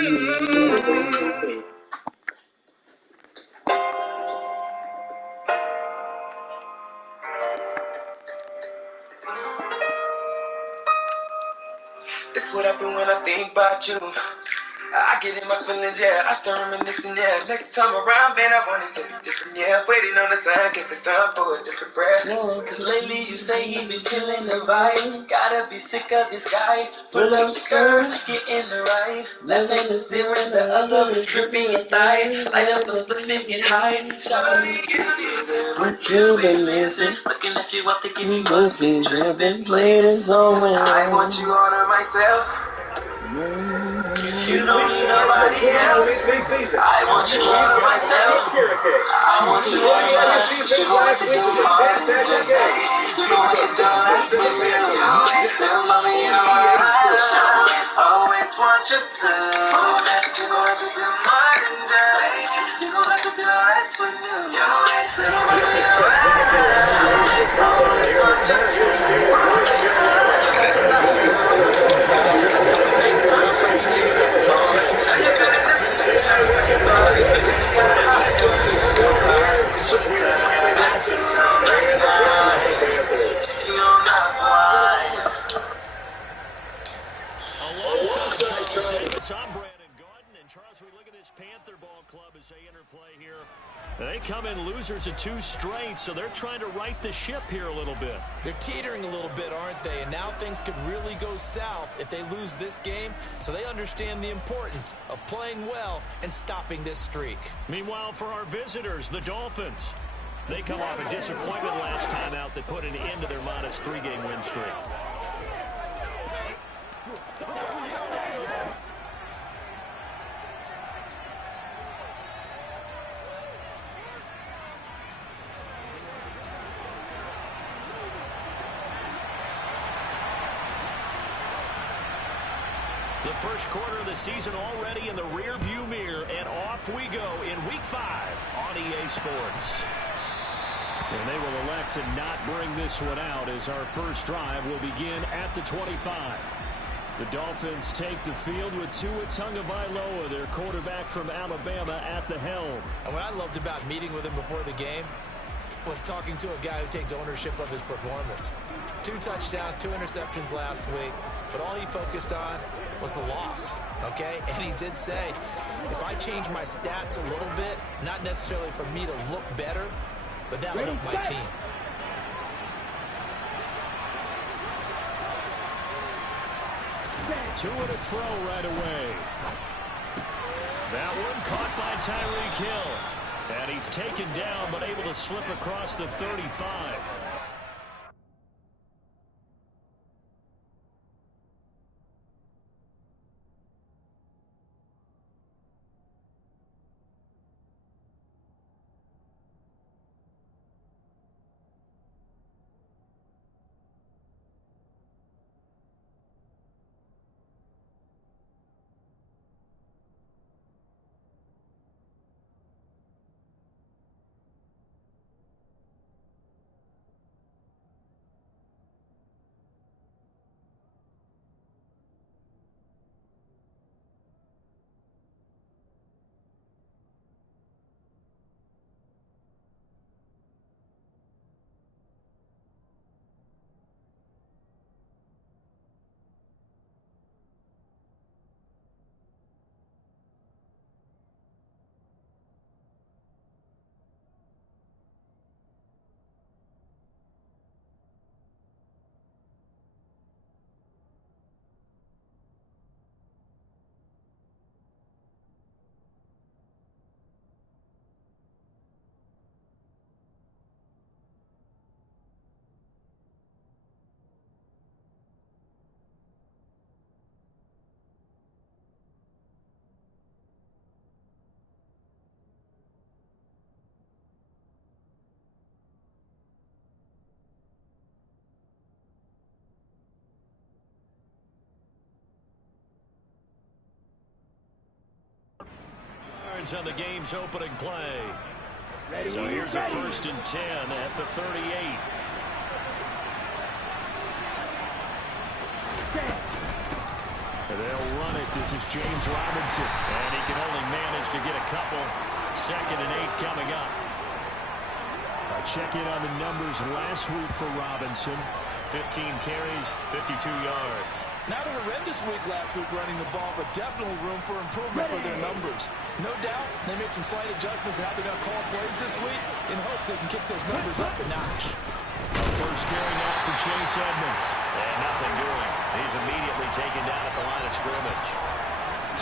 That's what happens when I think about you. I get in my feelings, yeah. I start reminiscing, yeah. Next time around, man, I want it to be different, yeah. Waiting on the sign, guess it's time for a different breath. Cause lately you say you been feeling the vibe. Gotta be sick of this guy. Pull up skirt, get in the right. Left hand is steering, the other is gripping your thigh. Light up a spliff and get high. Shawty, you need to. What you been missing? Looking at you, I'm thinking you must be tripping. Playing a song when I want you all to myself. You don't need nobody else. I want you all to myself. I want you all to myself. You don't have to do more than just say. You don't have to do less with me. Still loving you all the always want you to. You don't have to do more than just say. You don't have to do less with me. Still loving you all always want you to. Charles, we look at this Panther ball club as they interplay here. They come in losers of 2 straight, so they're trying to right the ship here a little bit. They're teetering a little bit, aren't they? And now things could really go south if they lose this game, so they understand the importance of playing well and stopping this streak. Meanwhile, for our visitors, the Dolphins, they come off a disappointment last time out that put an end to their modest 3-game win streak. The first quarter of the season already in the rear-view mirror, and off we go in Week 5 on EA Sports. And they will elect to not bring this one out as our first drive will begin at the 25. The Dolphins take the field with Tua Tagovailoa, their quarterback from Alabama, at the helm. And what I loved about meeting with him before the game was talking to a guy who takes ownership of his performance. 2 touchdowns, 2 interceptions last week, but all he focused on was the loss, okay? And he did say, if I change my stats a little bit, not necessarily for me to look better, but that'll help my team. Tua to throw right away. That one caught by Tyreek Hill. And he's taken down, but able to slip across the 35. On the game's opening play. So here's a 1st and 10 at the 38. They'll run it. This is James Robinson. And he can only manage to get a couple. 2nd and 8 coming up. Check in on the numbers last week for Robinson. 15 carries, 52 yards. Not a horrendous week last week running the ball, but definitely room for improvement for their numbers. No doubt they made some slight adjustments in how they're going to call plays this week in hopes they can kick those numbers up a notch. First carry now for Chase Edmonds. And nothing doing. He's immediately taken down at the line of scrimmage.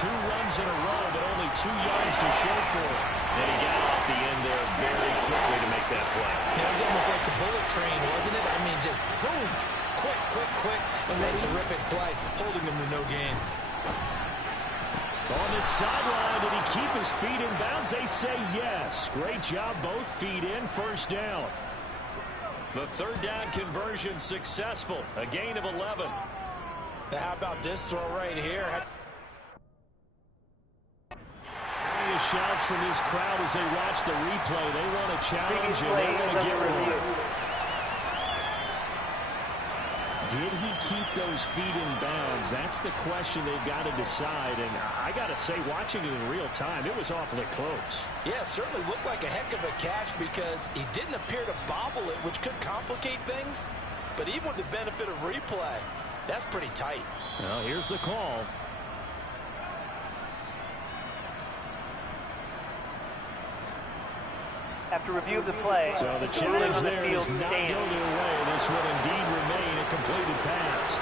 2 runs in a row, but only 2 yards to show for it. And he got off the end there very quickly to make that play. Yeah, it was almost like the bullet train, wasn't it? I mean, just zoom. Quick, quick, quick. And that terrific play, holding him to no gain. On the sideline, did he keep his feet in bounds? They say yes. Great job, both feet in, first down. The 3rd down conversion successful. A gain of 11. Now, how about this throw right here? Shouts from this crowd as they watch the replay. They want a challenge, and they're going to give it one. Did he keep those feet in bounds? That's the question they've got to decide. And I got to say, watching it in real time, it was awfully close. Yeah, it certainly looked like a heck of a catch because he didn't appear to bobble it, which could complicate things. But even with the benefit of replay, that's pretty tight. Well, here's the call. After review of the play, so the challenge there does not go their way. This will indeed remain a completed pass.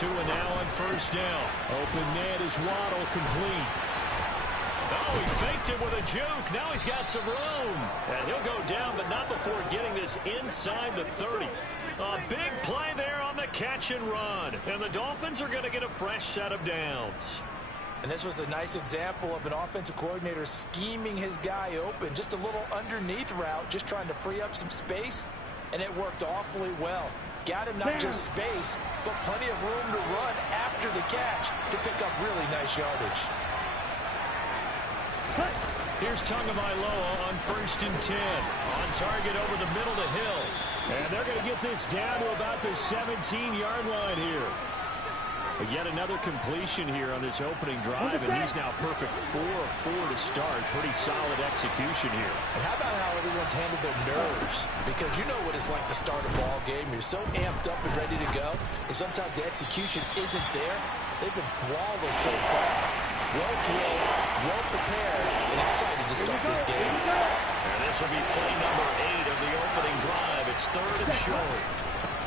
2 and now on first down. Open man is Waddle, complete. Oh, he faked it with a juke. Now he's got some room. And he'll go down, but not before getting this inside the 30. A big play there on the catch and run. And the Dolphins are going to get a fresh set of downs. And this was a nice example of an offensive coordinator scheming his guy open. Just a little underneath route, just trying to free up some space, and it worked awfully well. Got him not just space, but plenty of room to run after the catch to pick up really nice yardage. Here's Tagovailoa on 1st and 10. On target over the middle to Hill. And they're going to get this down to about the 17-yard line here. But yet another completion here on this opening drive, and he's now perfect 4 of 4 to start. Pretty solid execution here. And how about how everyone's handled their nerves? Because you know what it's like to start a ball game. You're so amped up and ready to go, and sometimes the execution isn't there. They've been flawless so far. Well drilled, well prepared, and excited to start this game. And this will be play number 8 of the opening drive. It's 3rd and short.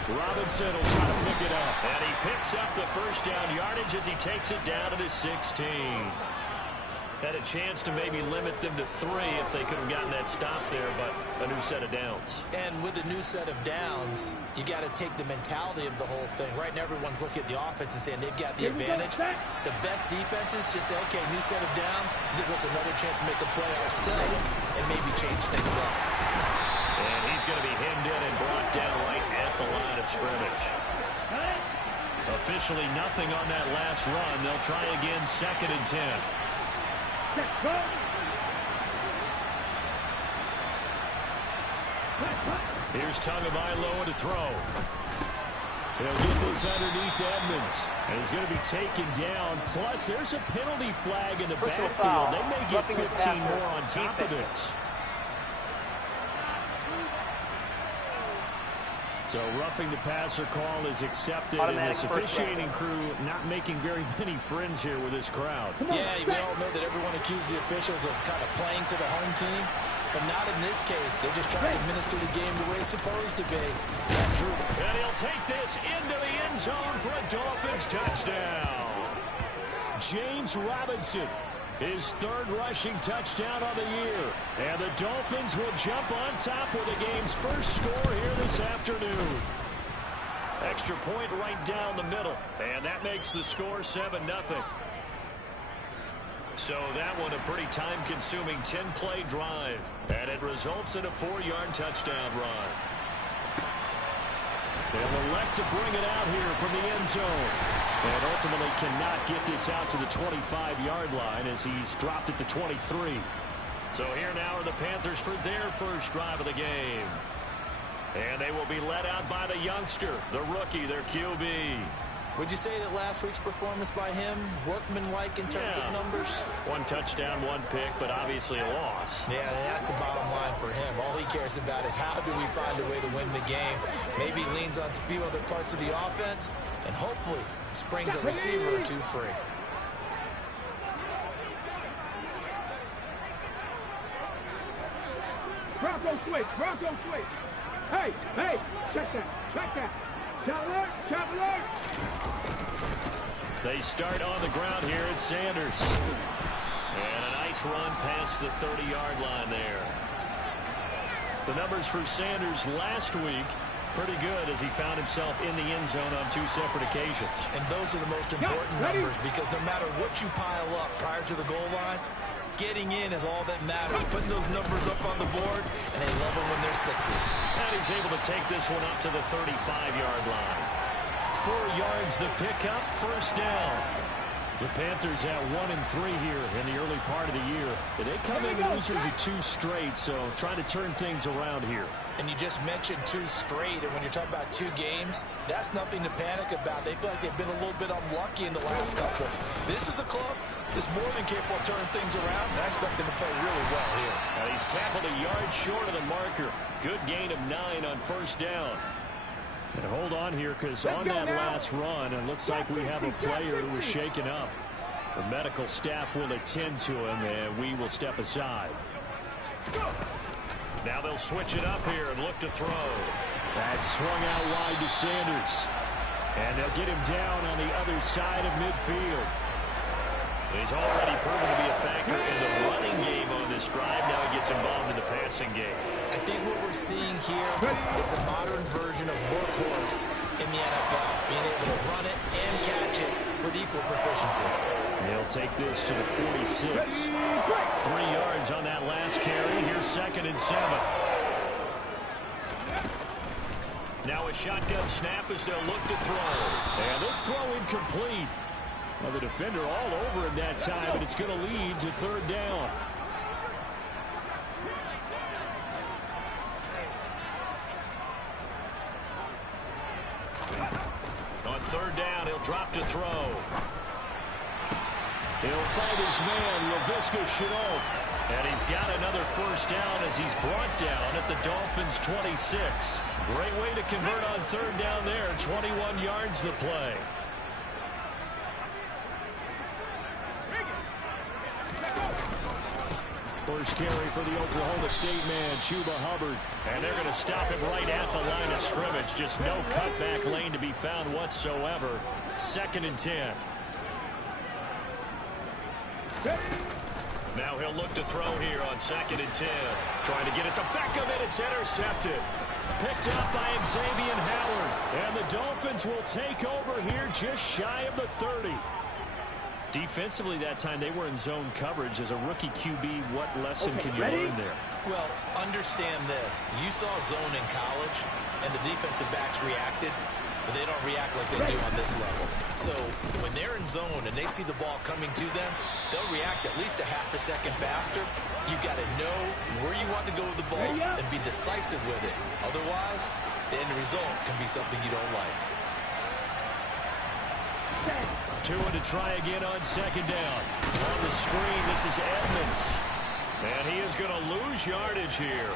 Robinson will try to pick it up. And he picks up the first down yardage as he takes it down to the 16. Had a chance to maybe limit them to 3 if they could have gotten that stop there, but a new set of downs. And with a new set of downs, you got to take the mentality of the whole thing. Right now, everyone's looking at the offense and saying they've got the advantage. The best defenses just say, okay, new set of downs, gives us another chance to make a play ourselves and maybe change things up. And he's going to be hemmed in and brought down right at the line of scrimmage. Officially nothing on that last run. They'll try again 2nd and 10. Here's Tagovailoa to throw. He'll get this underneath to Edmonds. And he's going to be taken down. Plus, there's a penalty flag in the backfield. They may get 15 more on top of this. So roughing the passer call is accepted, and this officiating crew not making very many friends here with this crowd. Yeah, we all know that everyone accuses the officials of kind of playing to the home team, but not in this case. They're just trying to administer the game the way it's supposed to be. And he'll take this into the end zone for a Dolphins touchdown. James Robinson, his 3rd rushing touchdown on the year. And the Dolphins will jump on top with the game's first score here this afternoon. Extra point right down the middle. And that makes the score 7-0. So that one a pretty time-consuming 10-play drive. And it results in a 4-yard touchdown run. They'll elect to bring it out here from the end zone. And ultimately cannot get this out to the 25-yard line as he's dropped it to 23. So here now are the Panthers for their first drive of the game. And they will be led out by the youngster, the rookie, their QB. Would you say that last week's performance by him, workmanlike in terms of numbers? 1 touchdown, 1 pick, but obviously a loss. Yeah, and that's the bottom line for him. All he cares about is how do we find a way to win the game. Maybe leans on a few other parts of the offense, and hopefully springs a receiver or two free. Bronco switch. Hey, check that. Chop alert. They start on the ground here at Sanders. And a nice run past the 30-yard line there. The numbers for Sanders last week, pretty good as he found himself in the end zone on 2 separate occasions. And those are the most important numbers because no matter what you pile up prior to the goal line, getting in is all that matters. Putting those numbers up on the board, and they love them when they're 6s. And he's able to take this one up to the 35-yard line. 4 yards the pickup, first down. The Panthers at 1-3 here in the early part of the year. They come in losers of 2 straight, so trying to turn things around here. And you just mentioned 2 straight, and when you're talking about 2 games, that's nothing to panic about. They feel like they've been a little bit unlucky in the last couple. This is a club that's more than capable of turning things around, and I expect them to play really well here. And he's tackled a yard short of the marker. Good gain of 9 on first down. And hold on here, because on that last run, it looks like we have a player who was shaken up. The medical staff will attend to him, and we will step aside. Now they'll switch it up here and look to throw. That's swung out wide to Sanders. And they'll get him down on the other side of midfield. He's already proven to be a factor in the running game on this drive. Now he gets involved in the passing game. I think what we're seeing here is the modern version of workhorse in the NFL, being able to run it and catch it with equal proficiency. They'll take this to the 46. 3 yards on that last carry. Here's 2nd and 7. Now a shotgun snap as they'll look to throw. And this throw incomplete. Well, the defender all over him that time, but it's going to lead to 3rd down. On 3rd down, he'll drop to throw. He'll fight his man, Laviska Shenault. And he's got another first down as he's brought down at the Dolphins' 26. Great way to convert on 3rd down there. 21 yards the play. First carry for the Oklahoma State man, Chuba Hubbard. And they're going to stop him right at the line of scrimmage. Just no cutback lane to be found whatsoever. 2nd and 10. Now he'll look to throw here on 2nd and 10. Trying to get it to Beckham, and it's intercepted. Picked up by Xavier Howard. And the Dolphins will take over here just shy of the 30. Defensively that time, they were in zone coverage. As a rookie QB, what lesson can you learn there? Well, understand this. You saw zone in college, and the defensive backs reacted, but they don't react like they do on this level. So when they're in zone and they see the ball coming to them, they'll react at least a half a second faster. You've got to know where you want to go with the ball and be decisive with it. Otherwise, the end result can be something you don't like. 2 to try again on 2nd down. On the screen, this is Edmonds. And he is going to lose yardage here.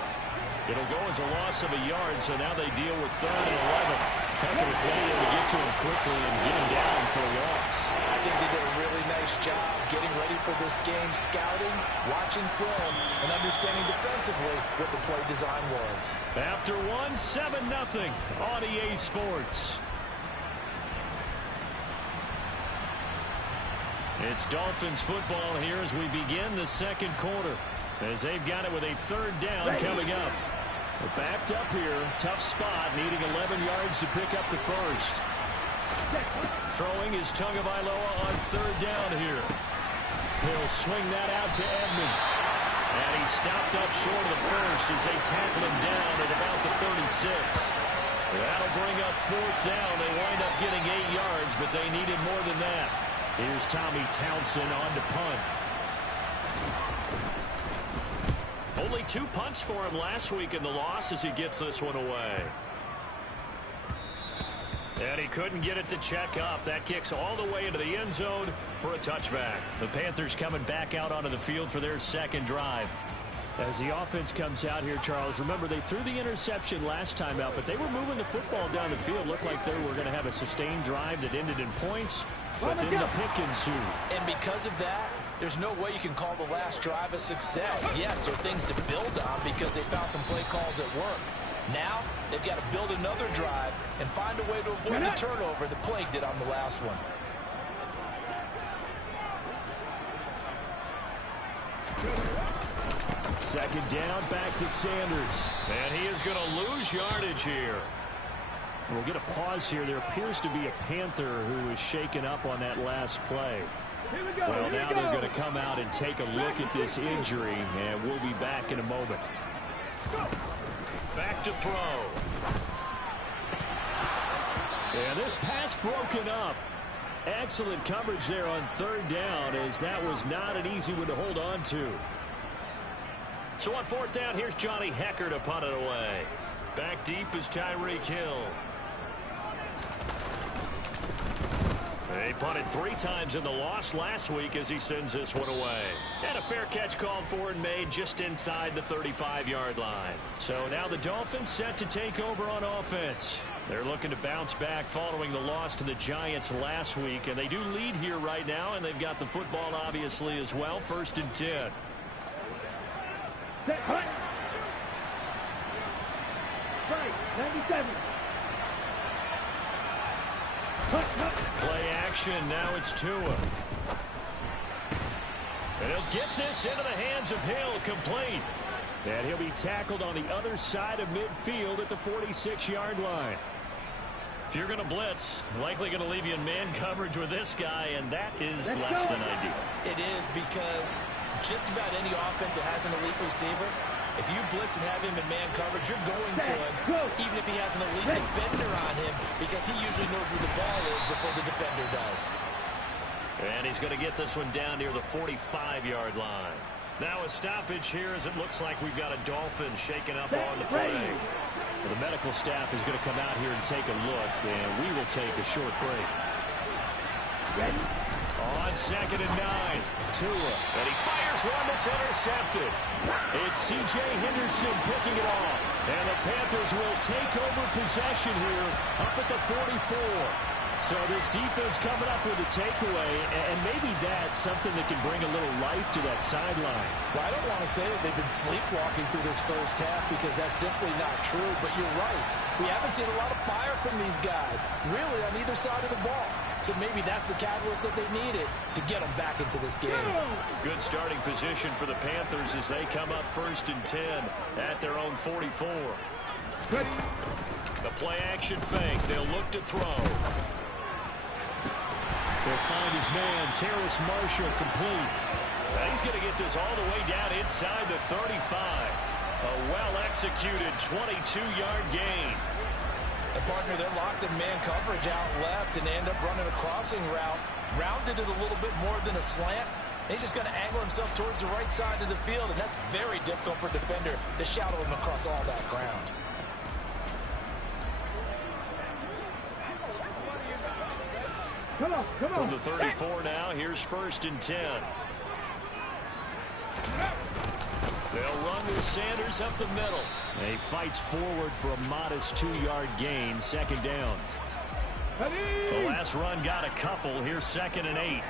It'll go as a loss of a yard, so now they deal with 3rd and 11. Heck of a play there to get to him quickly and get him down for a loss. I think they did a really nice job getting ready for this game, scouting, watching film, and understanding defensively what the play design was. After 7-0 on EA Sports. It's Dolphins football here as we begin the 2nd quarter. As they've got it with a 3rd down coming up. They're backed up here. Tough spot, needing 11 yards to pick up the first. Throwing is Tagovailoa on 3rd down here. He'll swing that out to Edmonds. And he's stopped up short of the first as they tackle him down at about the 36. That'll bring up 4th down. They wind up getting 8 yards, but they needed more than that. Here's Tommy Townsend on to punt. Only 2 punts for him last week in the loss as he gets this one away. And he couldn't get it to check up. That kicks all the way into the end zone for a touchback. The Panthers coming back out onto the field for their second drive. As the offense comes out here, Charles, remember they threw the interception last time out, but they were moving the football down the field. Looked like they were going to have a sustained drive that ended in points, but then the pick ensued. And because of that, there's no way you can call the last drive a success. Yes, there are things to build on because they found some play calls that work. Now, they've got to build another drive and find a way to avoid the turnover that plagued it on the last one. Second down, back to Sanders. And he is going to lose yardage here. We'll get a pause here. There appears to be a Panther who is shaken up on that last play. Well, now they're going to come out and take a look at this injury, and we'll be back in a moment. Back to throw. And this pass broken up. Excellent coverage there on third down, as that was not an easy one to hold on to. So on fourth down, here's Johnny Hecker to punt it away. Back deep is Tyreek Hill. He punted 3 times in the loss last week as he sends this one away. And a fair catch called for and made just inside the 35-yard line. So now the Dolphins set to take over on offense. They're looking to bounce back following the loss to the Giants last week. And they do lead here right now, and they've got the football obviously as well. 1st and 10. Right, 97. Play action. Now it's Tua. And he'll get this into the hands of Hill, complete. And he'll be tackled on the other side of midfield at the 46-yard line. If you're going to blitz, likely going to leave you in man coverage with this guy, and that is less than ideal. It is, because just about any offense that has an elite receiver, if you blitz and have him in man coverage, you're going to him, even if he has an elite defender on him, because he usually knows where the ball is before the defender does. And he's going to get this one down near the 45-yard line. Now a stoppage here, as it looks like we've got a Dolphin shaken up on the play. The medical staff is going to come out here and take a look, and we will take a short break. On 2nd and 9, Tua, and he fires one that's intercepted. It's C.J. Henderson picking it off, and the Panthers will take over possession here up at the 44. So this defense coming up with a takeaway, and maybe that's something that can bring a little life to that sideline. Well, I don't want to say that they've been sleepwalking through this first half, because that's simply not true, but you're right. We haven't seen a lot of fire from these guys, really, on either side of the ball. So maybe that's the catalyst that they needed to get them back into this game. Good starting position for the Panthers as they come up 1st and 10 at their own 44. The play action fake. They'll look to throw. They'll find his man, Terrace Marshall, complete. Now he's going to get this all the way down inside the 35. A well-executed 22-yard gain. The partner, they're locked in man coverage out left, and they end up running a crossing route. Rounded it a little bit more than a slant. And he's just going to angle himself towards the right side of the field, and that's very difficult for a defender to shadow him across all that ground. Come on. From the 34 now, here's 1st and 10. They'll run with Sanders up the middle. He fights forward for a modest 2-yard gain, 2nd down. The last run got a couple. Here's 2nd and 8.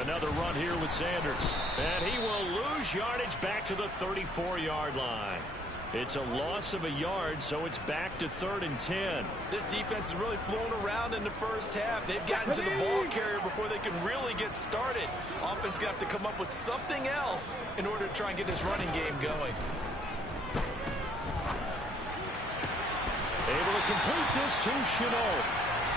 Another run here with Sanders. And he will lose yardage back to the 34-yard line. It's a loss of a yard, so it's back to 3rd and 10. This defense has really flown around in the first half. They've gotten to the ball carrier before they can really get started. Offense got to come up with something else in order to try and get this running game going. Able to complete this to Chenault.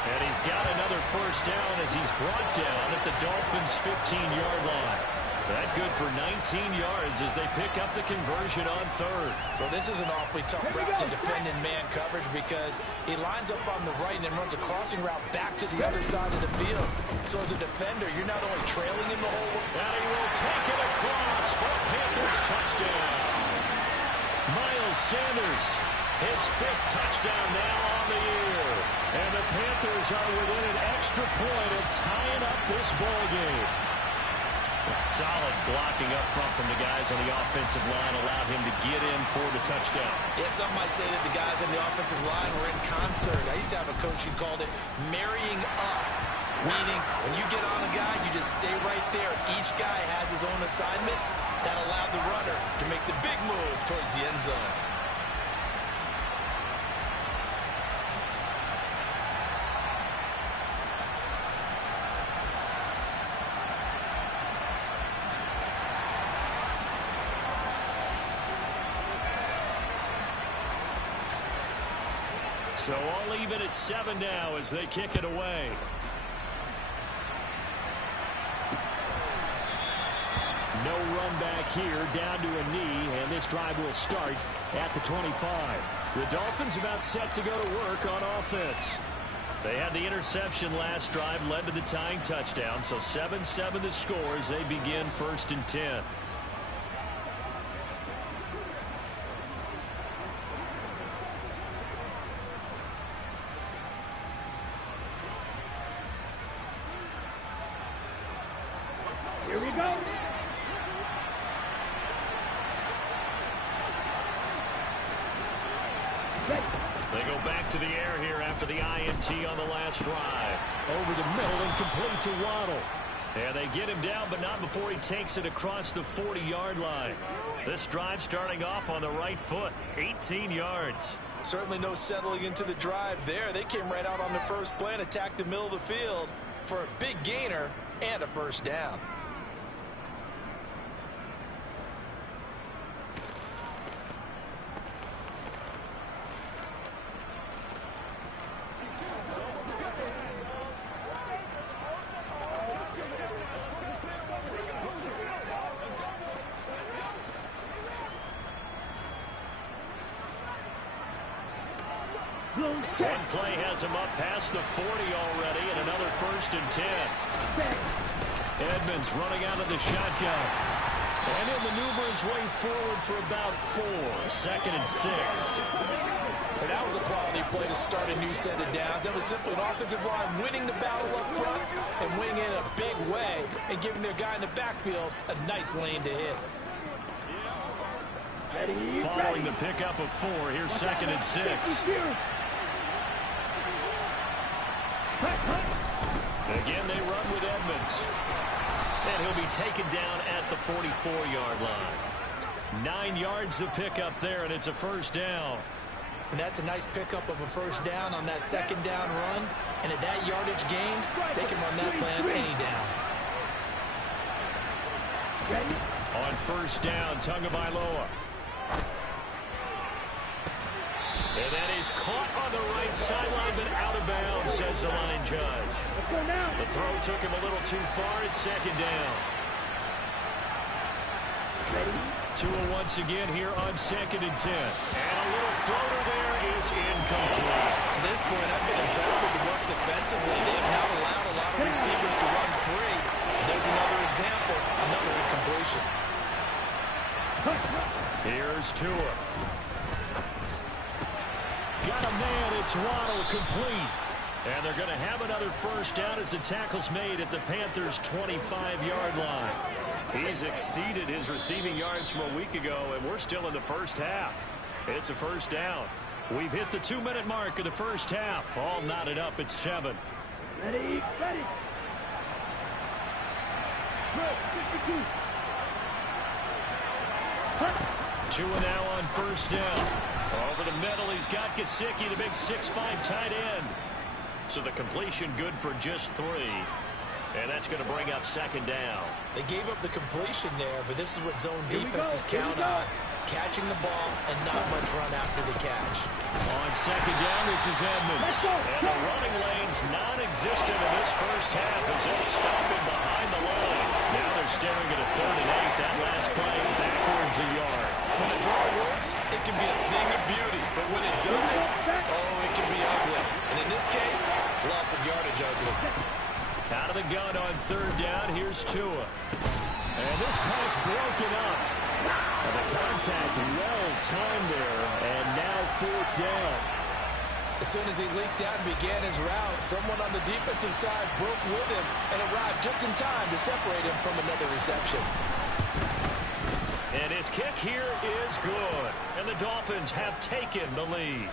And he's got another 1st down as he's brought down at the Dolphins' 15-yard line. That good for 19 yards as they pick up the conversion on 3rd. Well, this is an awfully tough route to defend in man coverage, because he lines up on the right and then runs a crossing route back to the other side of the field. So as a defender, you're not only trailing him the whole way. And he will take it across for Panthers touchdown. Miles Sanders, his 5th touchdown now on the year. And the Panthers are within an extra point of tying up this ball game. A solid blocking up front from the guys on the offensive line allowed him to get in for the touchdown. Yeah, some might say that the guys on the offensive line were in concert. I used to have a coach who called it marrying up, meaning when you get on a guy, you just stay right there. Each guy has his own assignment. That allowed the runner to make the big move towards the end zone. So all even at 7 now as they kick it away. No run back here, down to a knee, and this drive will start at the 25. The Dolphins about set to go to work on offense. They had the interception last drive, led to the tying touchdown, so 7-7 the score as they begin 1st and 10. Here we go. They go back to the air here after the INT on the last drive. Over the middle and complete to Waddle. And they get him down, but not before he takes it across the 40-yard line. This drive starting off on the right foot, 18 yards. Certainly no settling into the drive there. They came right out on the first play and attacked the middle of the field for a big gainer and a 1st down. One play has him up past the 40 already, and another 1st and 10. Edmonds running out of the shotgun. And he'll maneuver his way forward for about 4. 2nd and 6. And that was a quality play to start a new set of downs. That was simply an offensive line winning the battle up front and winning it in a big way and giving their guy in the backfield a nice lane to hit. Following the pickup of 4, here's 2nd and 6. Again, they run with Edmonds. And he'll be taken down at the 44-yard line. 9 yards to pick up there, and it's a 1st down. And that's a nice pickup of a 1st down on that 2nd down run. And at that yardage gained, they can run that play on any down. On 1st down, Tagovailoa. And that is caught on the right sideline, but out of bounds, says the line judge. The throw took him a little too far. It's 2nd down. Tua once again here on 2nd and 10. And a little floater there is incomplete. To this point, I've been impressed with the work defensively. They have not allowed a lot of receivers to run free. And there's another example, another incompletion. Here's Tua. Got a man, it's Waddle, complete. And they're going to have another 1st down as the tackle's made at the Panthers' 25-yard line. He's exceeded his receiving yards from a week ago, and we're still in the 1st half. It's a 1st down. We've hit the 2-minute mark of the 1st half. All knotted up at 7. Ready. Tua now on 1st down. Over the middle, he's got Gesicki, the big 6'5" tight end. So the completion good for just 3. And that's going to bring up 2nd down. They gave up the completion there, but this is what zone defenses count on. Catching the ball and not much run after the catch. On 2nd down, this is Edmonds. And the running lane's non-existent in this 1st half as they'll stop him behind the line. Now they're staring at a 3rd and 8. That last play backwards a yard. When the draw works, it can be a thing of beauty. But when it doesn't, oh, it can be ugly. And in this case, loss of yardage ugly. Out of the gun on 3rd down, here's Tua. And this pass broken up. And the contact well timed there, and now 4th down. As soon as he leaked out and began his route, someone on the defensive side broke with him and arrived just in time to separate him from another reception. And his kick here is good. And the Dolphins have taken the lead.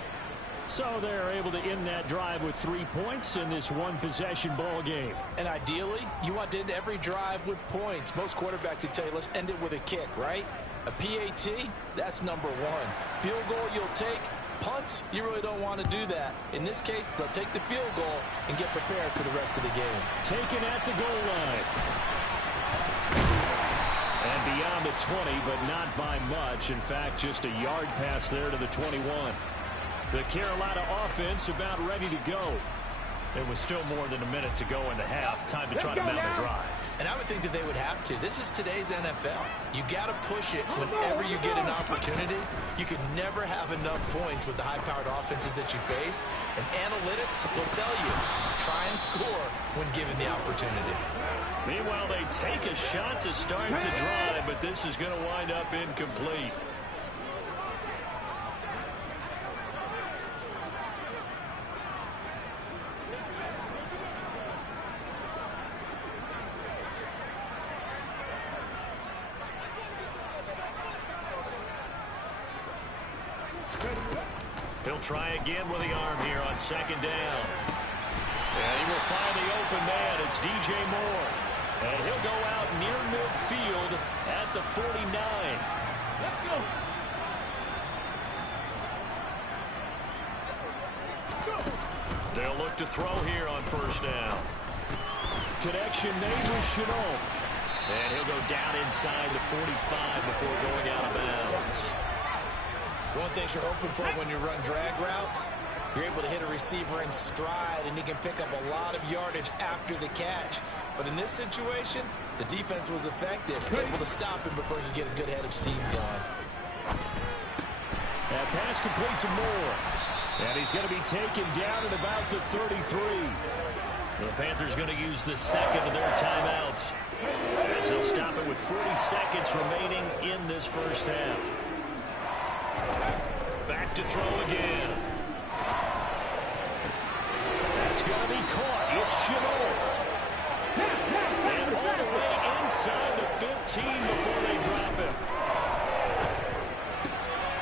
So they're able to end that drive with 3 points in this one-possession ball game. And ideally, you want to end every drive with points. Most quarterbacks would tell you, let's end it with a kick, right? A PAT, that's number 1. Field goal you'll take. Punts, you really don't want to do that. In this case, they'll take the field goal and get prepared for the rest of the game. Taken at the goal line. And beyond the 20, but not by much. In fact, just a yard pass there to the 21. The Carolina offense about ready to go. There was still more than a minute to go in the half. Time to try to mount a drive. And I would think that they would have to. This is today's NFL. You got to push it whenever you get an opportunity. You can never have enough points with the high-powered offenses that you face. And analytics will tell you, try and score when given the opportunity. Meanwhile, they take a shot to start the drive, but this is going to wind up incomplete. He'll try again with the arm here on 2nd down. And he will find the open man. It's DJ Moore. And he'll go out near midfield at the 49. Let's go. They'll look to throw here on 1st down. Connection made with Chenault. And he'll go down inside the 45 before going out of bounds. One thing you're hoping for when you run drag routes, you're able to hit a receiver in stride, and he can pick up a lot of yardage after the catch. But in this situation, the defense was effective, able to stop him before he could get a good head of steam going. That pass complete to Moore. And he's going to be taken down at about the 33. The Panthers going to use the 2nd of their timeouts, as they'll stop it with 40 seconds remaining in this 1st half. Back to throw again. That's going to be caught. It's Chenault. And all the way inside the 15 before they drop him.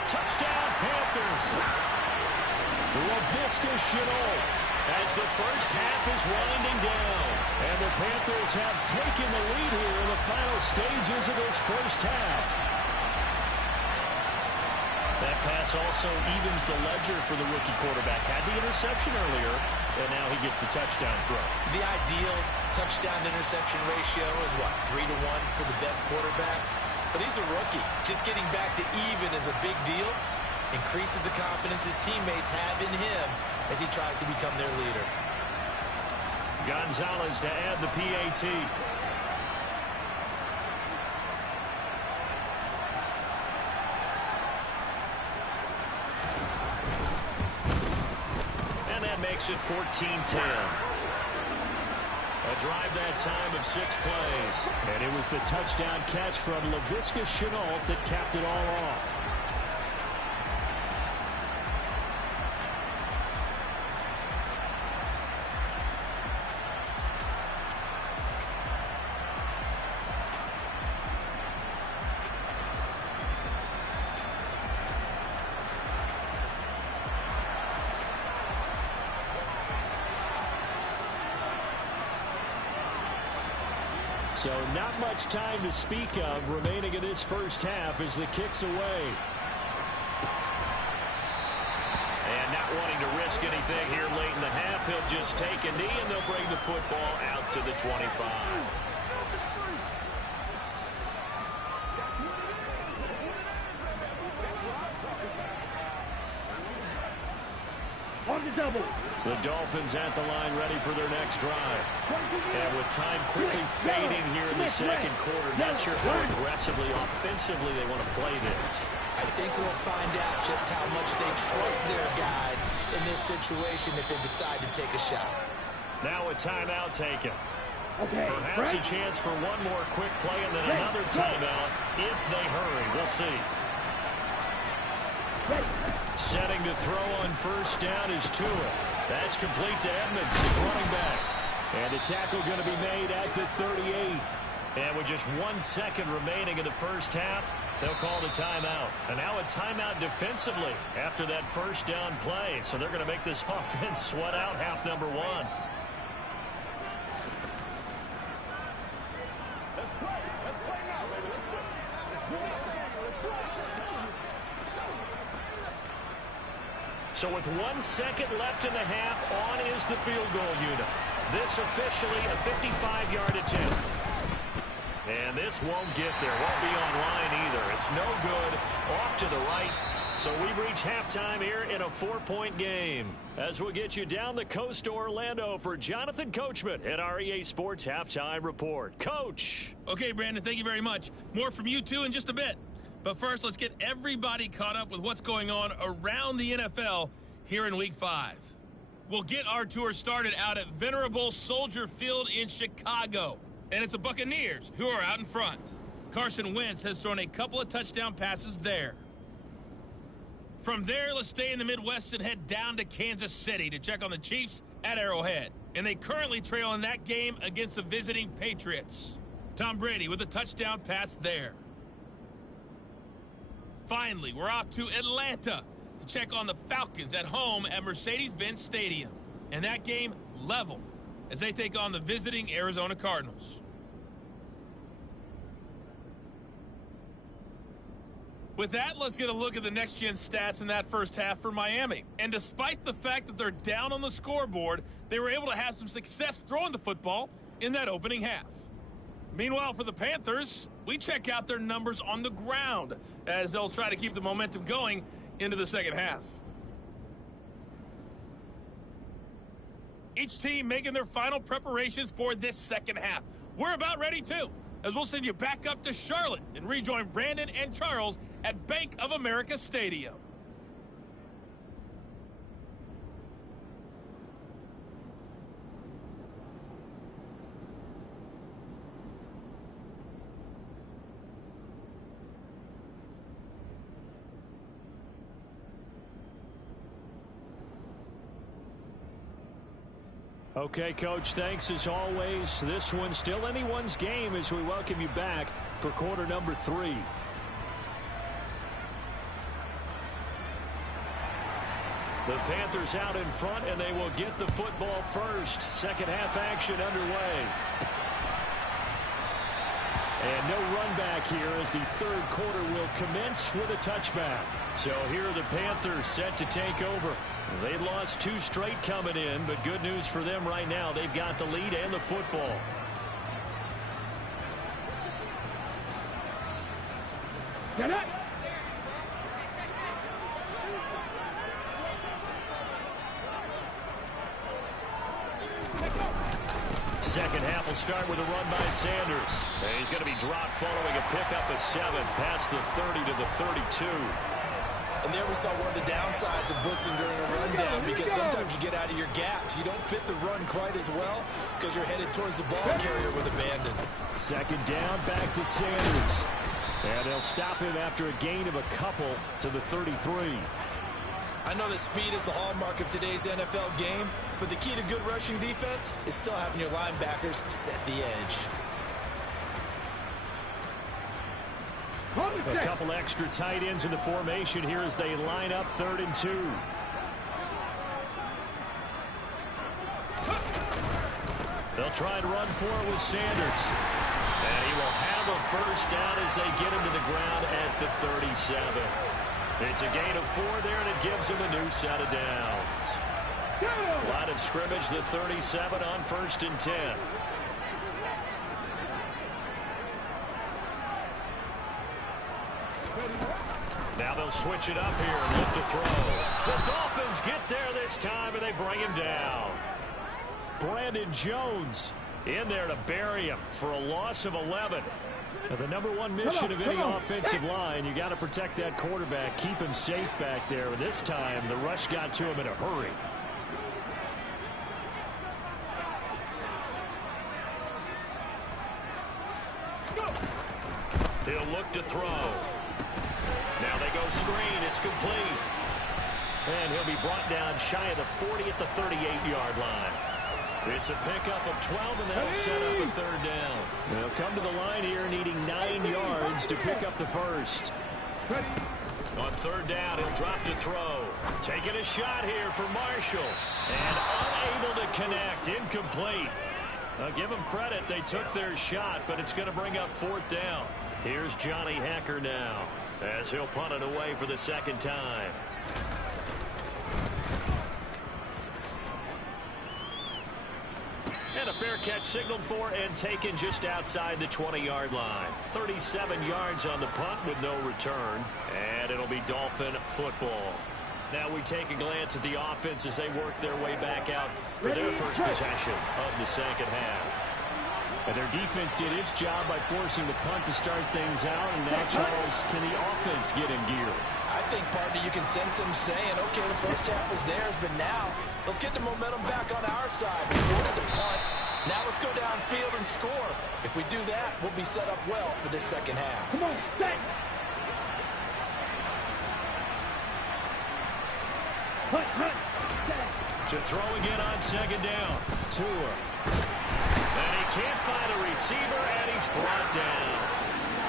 Touchdown, Panthers. Laviska Chenault as the 1st half is winding down. And the Panthers have taken the lead here in the final stages of this 1st half. That pass also evens the ledger for the rookie quarterback. Had the interception earlier, and now he gets the touchdown throw. The ideal touchdown-interception ratio is, what, 3-1 for the best quarterbacks? But he's a rookie. Just getting back to even is a big deal. Increases the confidence his teammates have in him as he tries to become their leader. Gonzalez to add the PAT. Makes it 14-10. A drive that time of 6 plays. And it was the touchdown catch from Laviska Chenault that capped it all off. So not much time to speak of remaining in this 1st half as the kick's away. And not wanting to risk anything here late in the half, he'll just take a knee and they'll bring the football out to the 25. On the double. The Dolphins at the line ready for their next drive. And with time quickly fading here in the 2nd quarter, not sure how aggressively, offensively they want to play this. I think we'll find out just how much they trust their guys in this situation if they decide to take a shot. Now a timeout taken. Perhaps a chance for one more quick play and then another timeout if they hurry. We'll see. Setting to throw on first down is Tua. That's complete to Edmonds, his running back. And the tackle going to be made at the 38. And with just 1 second remaining in the first half, they'll call the timeout. And now a timeout defensively after that first down play. So they're going to make this offense sweat out half number one. So with 1 second left in the half, on is the field goal unit. This officially a 55-yard attempt. And this won't get there. Won't be online either. It's no good. Off to the right. So we've reached halftime here in a 4-point game. As we'll get you down the coast to Orlando for Jonathan Coachman at our EA Sports Halftime Report. Coach. Okay, Brandon, thank you very much. More from you two in just a bit. But first, let's get everybody caught up with what's going on around the NFL here in Week 5. We'll get our tour started out at Venerable Soldier Field in Chicago. And it's the Buccaneers who are out in front. Carson Wentz has thrown a couple of touchdown passes there. From there, let's stay in the Midwest and head down to Kansas City to check on the Chiefs at Arrowhead. And they currently trail in that game against the visiting Patriots. Tom Brady with a touchdown pass there. Finally, we're off to Atlanta to check on the Falcons at home at Mercedes-Benz Stadium. And that game level as they take on the visiting Arizona Cardinals. With that, let's get a look at the next-gen stats in that first half for Miami. And despite the fact that they're down on the scoreboard, they were able to have some success throwing the football in that opening half. Meanwhile, for the Panthers, we check out their numbers on the ground as they'll try to keep the momentum going into the second half. Each team making their final preparations for this second half. We're about ready, too, as we'll send you back up to Charlotte and rejoin Brandon and Charles at Bank of America Stadium. Okay, Coach, thanks as always. This one's still anyone's game as we welcome you back for quarter number 3. The Panthers out in front, and they will get the football first. Second half action underway. And no run back here as the third quarter will commence with a touchback. So here are the Panthers set to take over. They've lost 2 straight coming in, but good news for them right now. They've got the lead and the football. Get it! Second half will start with a run by Sanders. And he's going to be dropped following a pickup of 7 past the 30 to the 32. And there we saw one of the downsides of blitzing during a rundown, because sometimes you get out of your gaps. You don't fit the run quite as well because you're headed towards the ball carrier with abandon. Second down, back to Sanders. And they'll stop him after a gain of a couple to the 33. I know that speed is the hallmark of today's NFL game, but the key to good rushing defense is still having your linebackers set the edge. A couple extra tight ends in the formation here as they line up 3rd and 2. They'll try and run for it with Sanders. And he will have a first down as they get him to the ground at the 37. It's a gain of 4 there, and it gives him a new set of downs. Line of scrimmage, the 37 on 1st and 10. Now they'll switch it up here and look to throw. The Dolphins get there this time, and they bring him down. Brandon Jones in there to bury him for a loss of 11. Now, the number one mission of any offensive line, you got to protect that quarterback, keep him safe back there. And this time, the rush got to him in a hurry. He'll look to throw. Now they go screen. It's complete. And he'll be brought down shy of the 40 at the 38-yard line. It's a pickup of 12, and that'll set up a third down. They'll come to the line here needing 9 yards to pick up the first. On third down, he'll drop to throw. Taking a shot here for Marshall. And unable to connect. Incomplete. I'll give them credit. They took their shot, but it's going to bring up fourth down. Here's Johnny Hacker now as he'll punt it away for the second time. And a fair catch signaled for and taken just outside the 20-yard line. 37 yards on the punt with no return. And it'll be Dolphin football. Now we take a glance at the offense as they work their way back out for their first possession of the second half. And their defense did its job by forcing the punt to start things out. And now, Charles, can the offense get in gear? I think, partner, you can sense them saying, okay, the first half was theirs, but now let's get the momentum back on our side. We forced a punt. Now let's go downfield and score. If we do that, we'll be set up well for this second half. Come on, set. To throw again on second down. Tua. And he can't find a receiver, and he's brought down.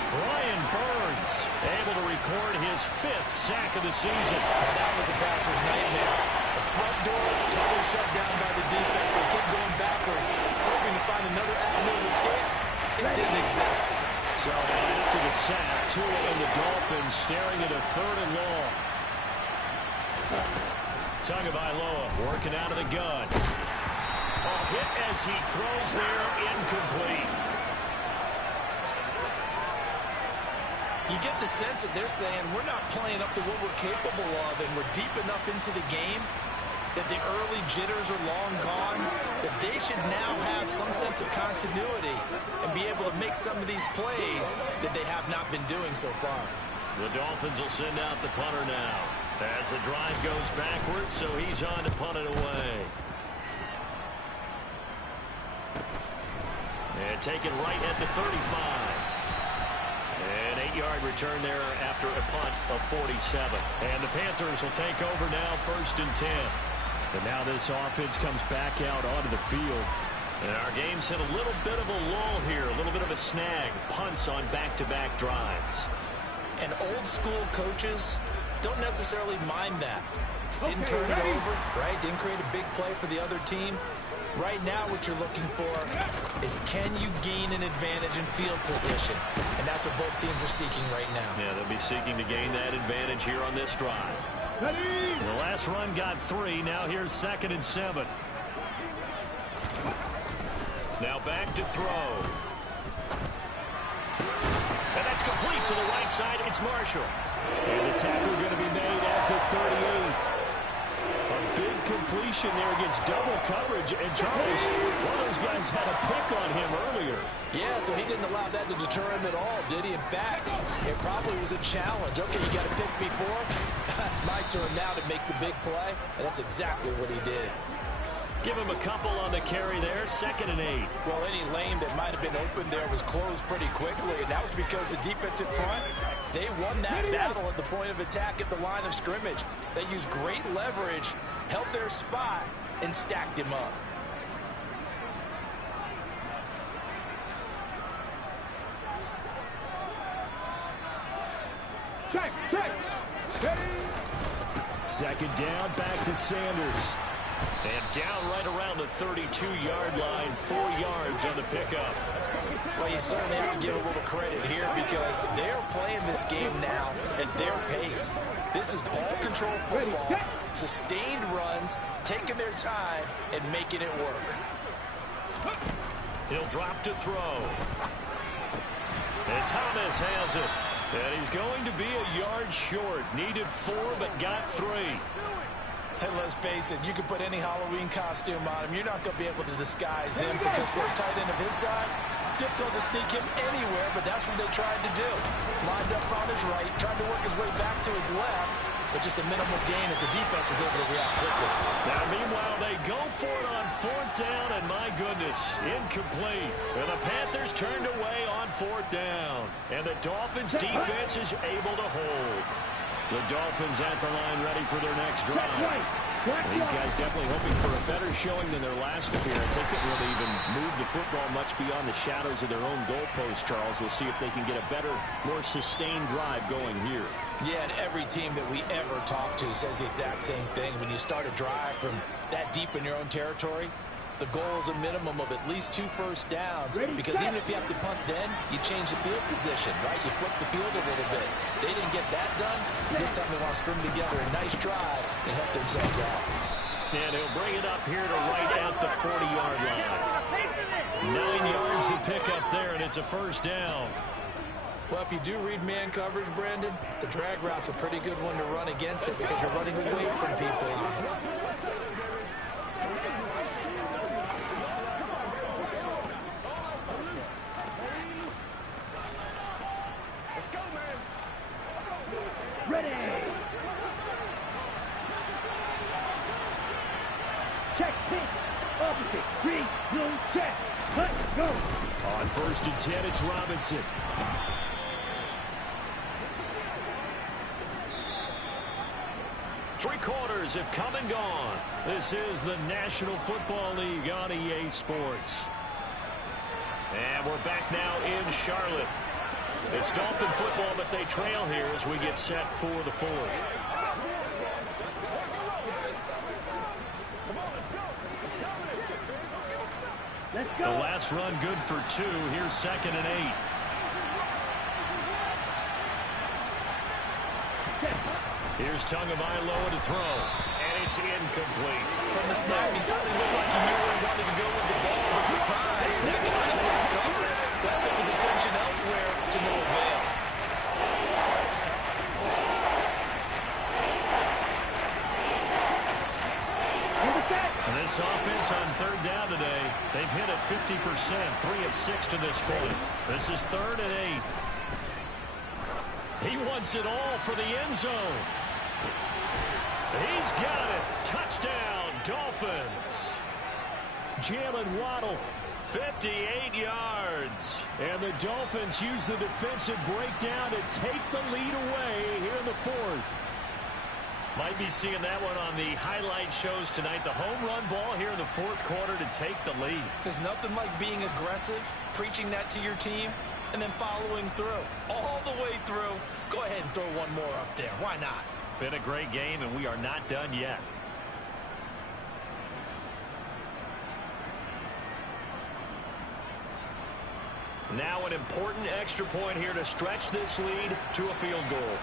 Brian Burns able to record his 5th sack of the season. Now that was a passer's nightmare. The front door totally shut down by the defense. He kept going backwards, hoping to find another avenue of escape. It didn't exist. So after the sack, Tua and the Dolphins staring at a third and long. Tagovailoa working out of the gun. A hit as he throws there, incomplete. You get the sense that they're saying we're not playing up to what we're capable of, and we're deep enough into the game that the early jitters are long gone, that they should now have some sense of continuity and be able to make some of these plays that they have not been doing so far. The Dolphins will send out the punter now as the drive goes backwards, so he's on to punt it away. And taken right at the 35. An 8-yard return there after a punt of 47. And the Panthers will take over now, 1st and 10. And now this offense comes back out onto the field. And our game's hit a little bit of a lull here, a little bit of a snag. Punts on back-to-back drives. And old-school coaches don't necessarily mind that. Didn't turn it over, right? Didn't create a big play for the other team. Right now what you're looking for is can you gain an advantage in field position? And that's what both teams are seeking right now. Yeah, they'll be seeking to gain that advantage here on this drive. The last run got 3. Now here's 2nd and 7. Now back to throw. And that's complete to the right side. It's Marshall. And the tackle going to be made at the 38. A big completion there against double coverage. And Charles, one of those guys had a pick on him earlier. Yeah, so he didn't allow that to deter him at all, did he? In fact, it probably was a challenge. Okay, you got to pick me for it. That's my turn now to make the big play. And that's exactly what he did. Give him a couple on the carry there, 2nd and 8. Well, any lane that might have been open there was closed pretty quickly, and that was because the defensive front, they won that battle at the point of attack at the line of scrimmage. They used great leverage, held their spot, and stacked him up. Check. 2nd down, back to Sanders. And down right around the 32-yard line, 4 yards on the pickup. Well, you certainly have to give a little credit here because they're playing this game now at their pace. This is ball control football, sustained runs, taking their time, and making it work. He'll drop to throw. And Thomas has it. And he's going to be a yard short. Needed 4, but got 3. And let's face it, you can put any Halloween costume on him. You're not going to be able to disguise him because for a tight end of his size, difficult to sneak him anywhere, but that's what they tried to do. Lined up on his right, tried to work his way back to his left, but just a minimal gain as the defense was able to react quickly. Now, meanwhile, they go for it on 4th down, and my goodness, incomplete. And the Panthers turned away on 4th down, and the Dolphins' defense is able to hold. The Dolphins at the line ready for their next drive. These guys definitely hoping for a better showing than their last appearance. They couldn't really even move the football much beyond the shadows of their own goalpost, Charles. We'll see if they can get a better, more sustained drive going here. Yeah, and every team that we ever talk to says the exact same thing. When you start a drive from that deep in your own territory, the goal is a minimum of at least 2 first downs. Because even if you have to punt then, you change the field position, right? You flip the field a little bit. They didn't get that done. This time they want to string together a nice drive and help themselves out. And he'll bring it up here to right at the 40-yard line. 9 yards to pick up there, and it's a first down. Well, if you do read man coverage, Brandon, the drag route's a pretty good one to run against it because you're running away from people. Let's go, man. Ready. Check, pitch. Opposite. 3, 2, check. Let's go. On 1st and 10, it's Robinson. Three quarters have come and gone. This is the National Football League on EA Sports. And we're back now in Charlotte. It's Dolphin football, but they trail here as we get set for the 4th. Let's go. The last run good for 2. Here's 2nd and 8. Here's Tagovailoa to throw, and it's incomplete. From the snap, he certainly looked like he knew where he wanted to go with the ball. But surprise, that guy was covered. So that took his attention elsewhere to no avail. And this offense on 3rd down today, they've hit it 50%, 3 of 6 to this point. This is 3rd and 8. He wants it all for the end zone. He's got it. Touchdown, Dolphins. Jalen Waddle, 58 yards. And the Dolphins use the defensive breakdown to take the lead away here in the 4th. Might be seeing that one on the highlight shows tonight. The home run ball here in the 4th quarter to take the lead. There's nothing like being aggressive, preaching that to your team, and then following through. All the way through. Go ahead and throw one more up there. Why not? Been a great game, and we are not done yet. Now an important extra point here to stretch this lead to a field goal.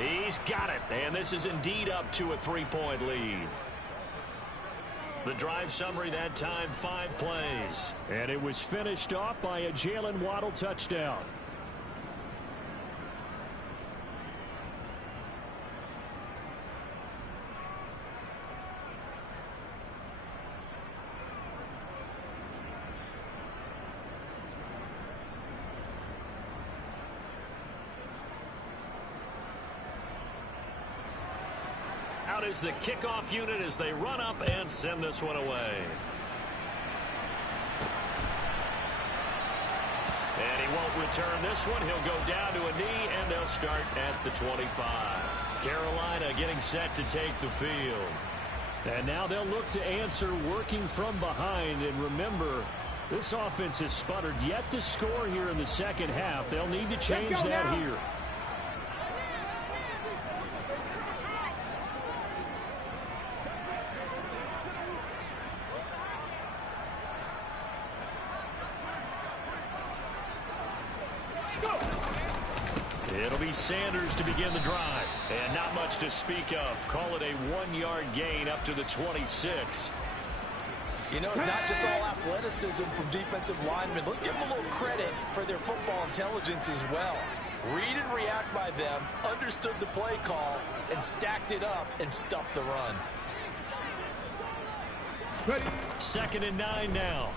He's got it, and this is indeed up to a 3-point lead. The drive summary that time, 5 plays. And it was finished off by a Jalen Waddle touchdown. Out is the kickoff unit as they run up and send this one away. And he won't return this one. He'll go down to a knee, and they'll start at the 25. Carolina getting set to take the field. And now they'll look to answer working from behind. And remember, this offense has sputtered yet to score here in the second half. They'll need to change that here. It'll be Sanders to begin the drive. And not much to speak of. Call it a 1-yard gain up to the 26. You know, it's not just all athleticism from defensive linemen. Let's give them a little credit for their football intelligence as well. Read and react by them, understood the play call, and stacked it up and stuffed the run. Ready. 2nd and 9 now.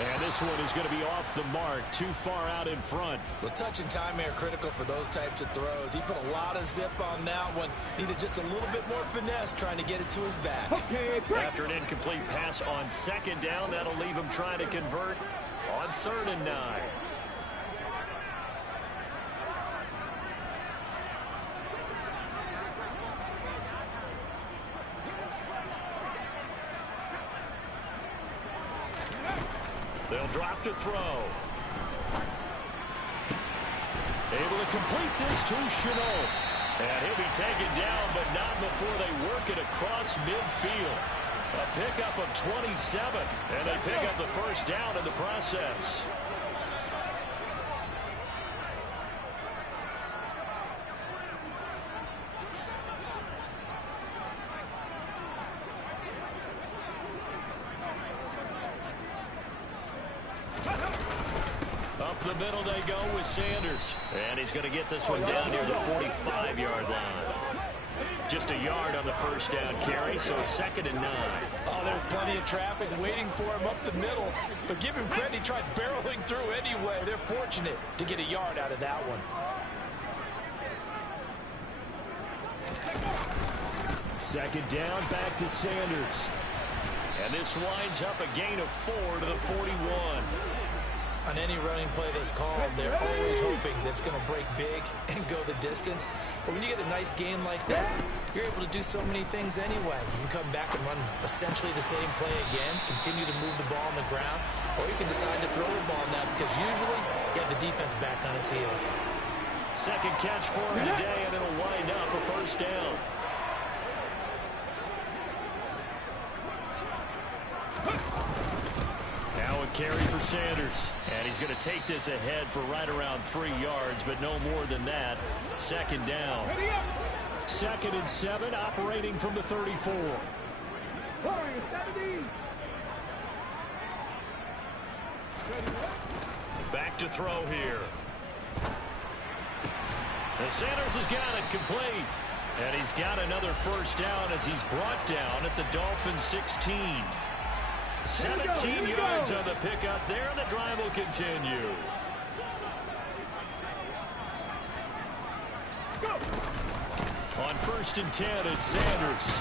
And this one is going to be off the mark, too far out in front. Well, touch and timing are critical for those types of throws. He put a lot of zip on that one. Needed just a little bit more finesse trying to get it to his back. After an incomplete pass on second down, that'll leave him trying to convert on 3rd and 9. They'll drop to throw. Able to complete this to Chenault. And he'll be taken down, but not before they work it across midfield. A pickup of 27, and they pick up the first down in the process. Up the middle they go with Sanders. And he's going to get this one down near the 45-yard line. Just a yard on the first down carry, so it's 2nd and 9. Oh, there's plenty of traffic waiting for him up the middle. But give him credit, he tried barreling through anyway. They're fortunate to get a yard out of that one. Second down, back to Sanders. And this winds up a gain of 4 to the 41. On any running play that's called, they're always hoping that it's going to break big and go the distance. But when you get a nice gain like that, you're able to do so many things anyway. You can come back and run essentially the same play again, continue to move the ball on the ground, or you can decide to throw the ball now because usually you have the defense back on its heels. Second catch for him today, and it'll wind up a first down. Now a carry for Sanders. And he's going to take this ahead for right around 3 yards, but no more than that. Second down. 2nd and 7, operating from the 34. Back to throw here. And Sanders has got it complete. And he's got another first down as he's brought down at the Dolphins' 16. 17 yards on the pickup there, and the drive will continue. On 1st and 10, it's Sanders.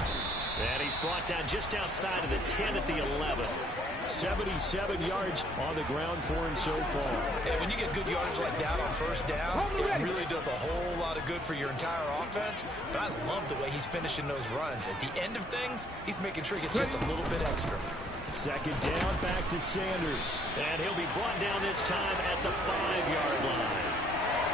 And he's brought down just outside of the 10 at the 11. 77 yards on the ground for him so far. And when you get good yardage like that on first down, it really does a whole lot of good for your entire offense. But I love the way he's finishing those runs. At the end of things, he's making sure he gets just a little bit extra. Second down, back to Sanders. And he'll be brought down this time at the 5-yard line.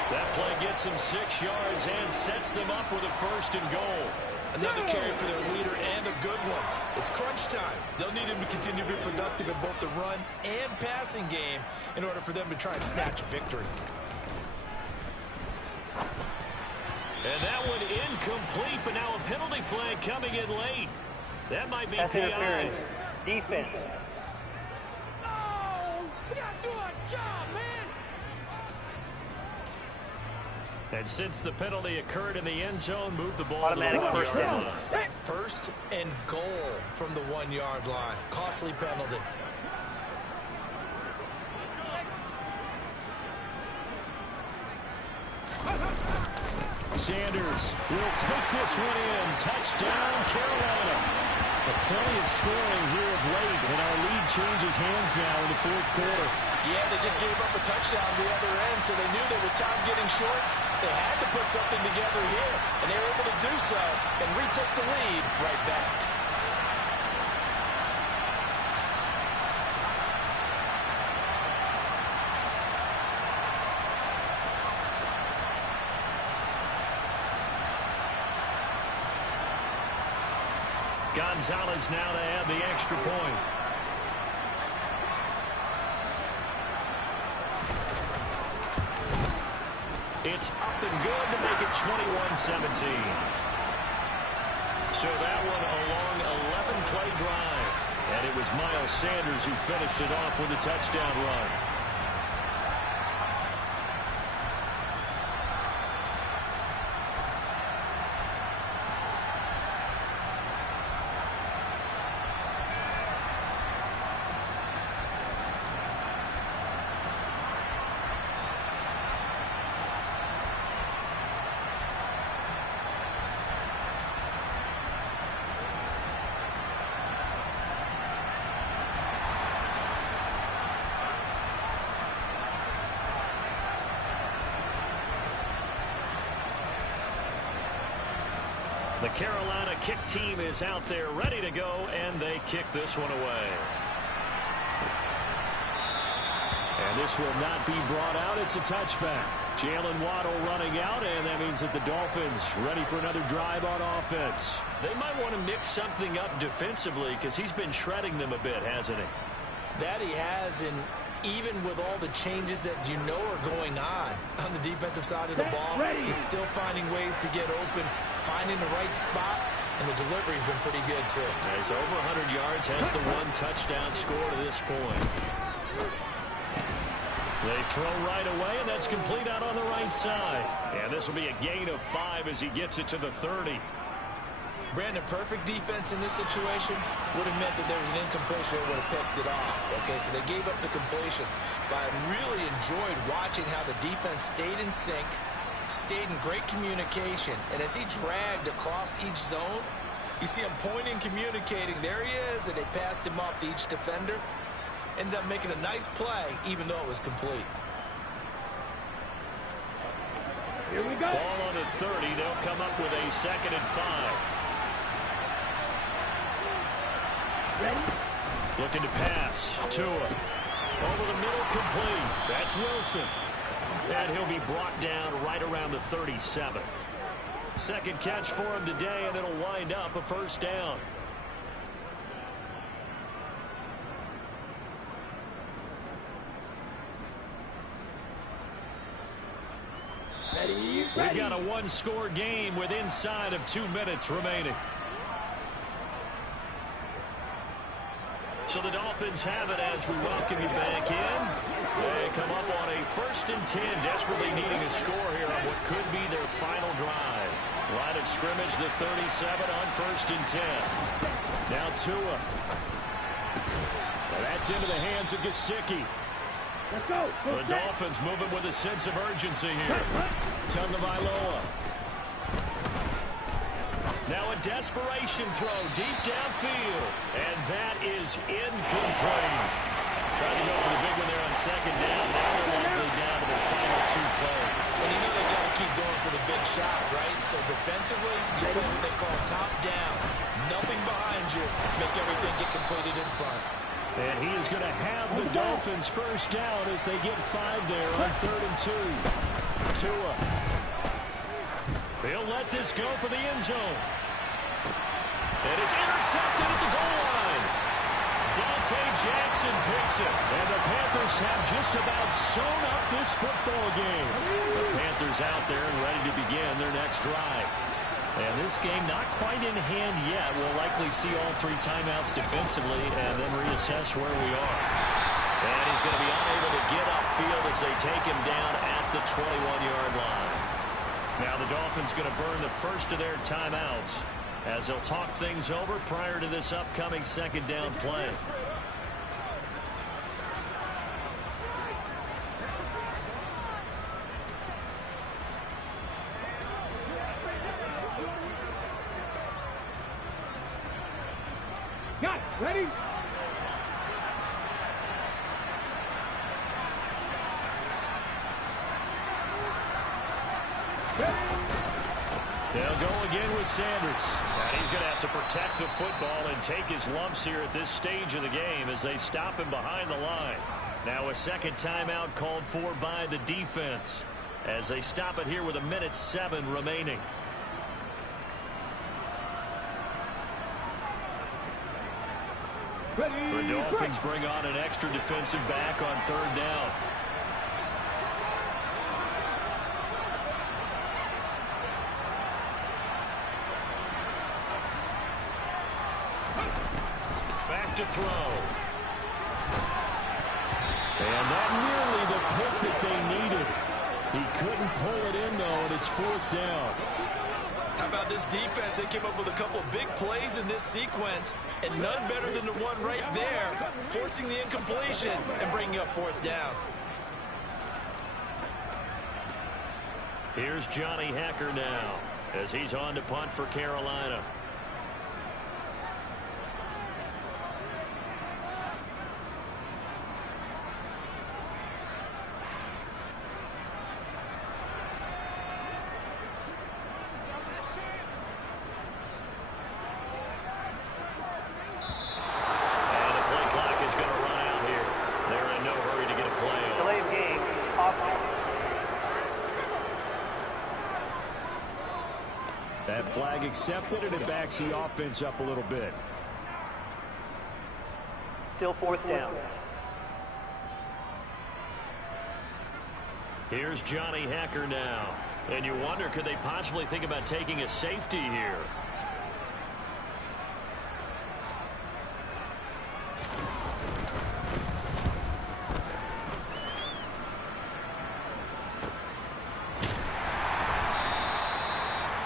That play gets him 6 yards and sets them up with a 1st and goal. Another carry for their leader and a good one. It's crunch time. They'll need him to continue to be productive in both the run and passing game in order for them to try and snatch a victory. And that one incomplete, but now a penalty flag coming in late. That might be That's PI. interference. Defense. Oh, we gotta do our job, man. And since the penalty occurred in the end zone, move the ball Automatic to the 1-yard first down. line. 1st and goal from the 1-yard line. Costly penalty. Sanders will take this one in. Touchdown, Carolina. Plenty of scoring here of late, and our lead changes hands now in the 4th quarter. Yeah, they just gave up a touchdown the other end, so they knew that with time getting short, they had to put something together here, and they were able to do so and retake the lead right back. Gonzalez now to add the extra point. It's up and good to make it 21-17. So that one a long 11-play drive. And it was Miles Sanders who finished it off with a touchdown run. The Carolina kick team is out there ready to go, and they kick this one away. And this will not be brought out. It's a touchback. Jalen Waddle running out, and that means that the Dolphins ready for another drive on offense. They might want to mix something up defensively because he's been shredding them a bit, hasn't he? That he has, and even with all the changes that you know are going on the defensive side of the ball, he's still finding ways to get open, finding the right spots, and the delivery's been pretty good too. He's over 100 yards, has the 1 touchdown score to this point. They throw right away, and that's complete out on the right side. And this will be a gain of 5 as he gets it to the 30. Brandon, perfect defense in this situation would have meant that there was an incompletion that would have picked it off. Okay, so they gave up the completion. But I really enjoyed watching how the defense stayed in sync, stayed in great communication. And as he dragged across each zone, you see him pointing, communicating. There he is, and they passed him off to each defender. Ended up making a nice play, even though it was complete. Here we go. Ball on the 30. They'll come up with a 2nd and 5. Ready? Looking to pass. Tua. Over the middle, complete. That's Wilson. And he'll be brought down right around the 37. Second catch for him today, and it'll wind up a 1st down. Ready? We've got a 1-score game with inside of 2 minutes remaining. So the Dolphins have it as we welcome you back in. They come up on a 1st and 10, desperately needing a score here on what could be their final drive. Line of scrimmage, the 37 on 1st and 10. Now Tua. And that's into the hands of Gesicki. Let's go. The Dolphins moving with a sense of urgency here. Tagovailoa. Now a desperation throw deep downfield. And that is incomplete. Trying to go for the big one there on 2nd down. Now they're likely down to their final 2 plays. And you know they've got to keep going for the big shot, right? So defensively, you play what they call top down. Nothing behind you. Make everything get completed in front. And he is going to have the Dolphins 1st down as they get 5 there on 3rd and 2. Tua. They'll let this go for the end zone. And it's intercepted at the goal line. Dante Jackson picks it. And the Panthers have just about sewn up this football game. The Panthers out there and ready to begin their next drive. And this game not quite in hand yet. We'll likely see all 3 timeouts defensively and then reassess where we are. And he's going to be unable to get upfield as they take him down at the 21-yard line. Now the Dolphins going to burn the first of their timeouts as they'll talk things over prior to this upcoming 2nd down play. Got it. Ready? They'll go again with Sanders. And he's going to have to protect the football and take his lumps here at this stage of the game as they stop him behind the line. Now a 2nd timeout called for by the defense as they stop it here with 1:07 remaining. The Dolphins bring on an extra defensive back on 3rd down. Back to throw. And not nearly the pick that they needed. He couldn't pull it in, though, and it's 4th down. How about this defense? They came up with a couple of big plays in this sequence, and none better than the one right there, forcing the incompletion and bringing up 4th down. Here's Johnny Hecker now as he's on to punt for Carolina. That flag accepted, and it backs the offense up a little bit. Still 4th down. Here's Johnny Hacker now. And you wonder, could they possibly think about taking a safety here?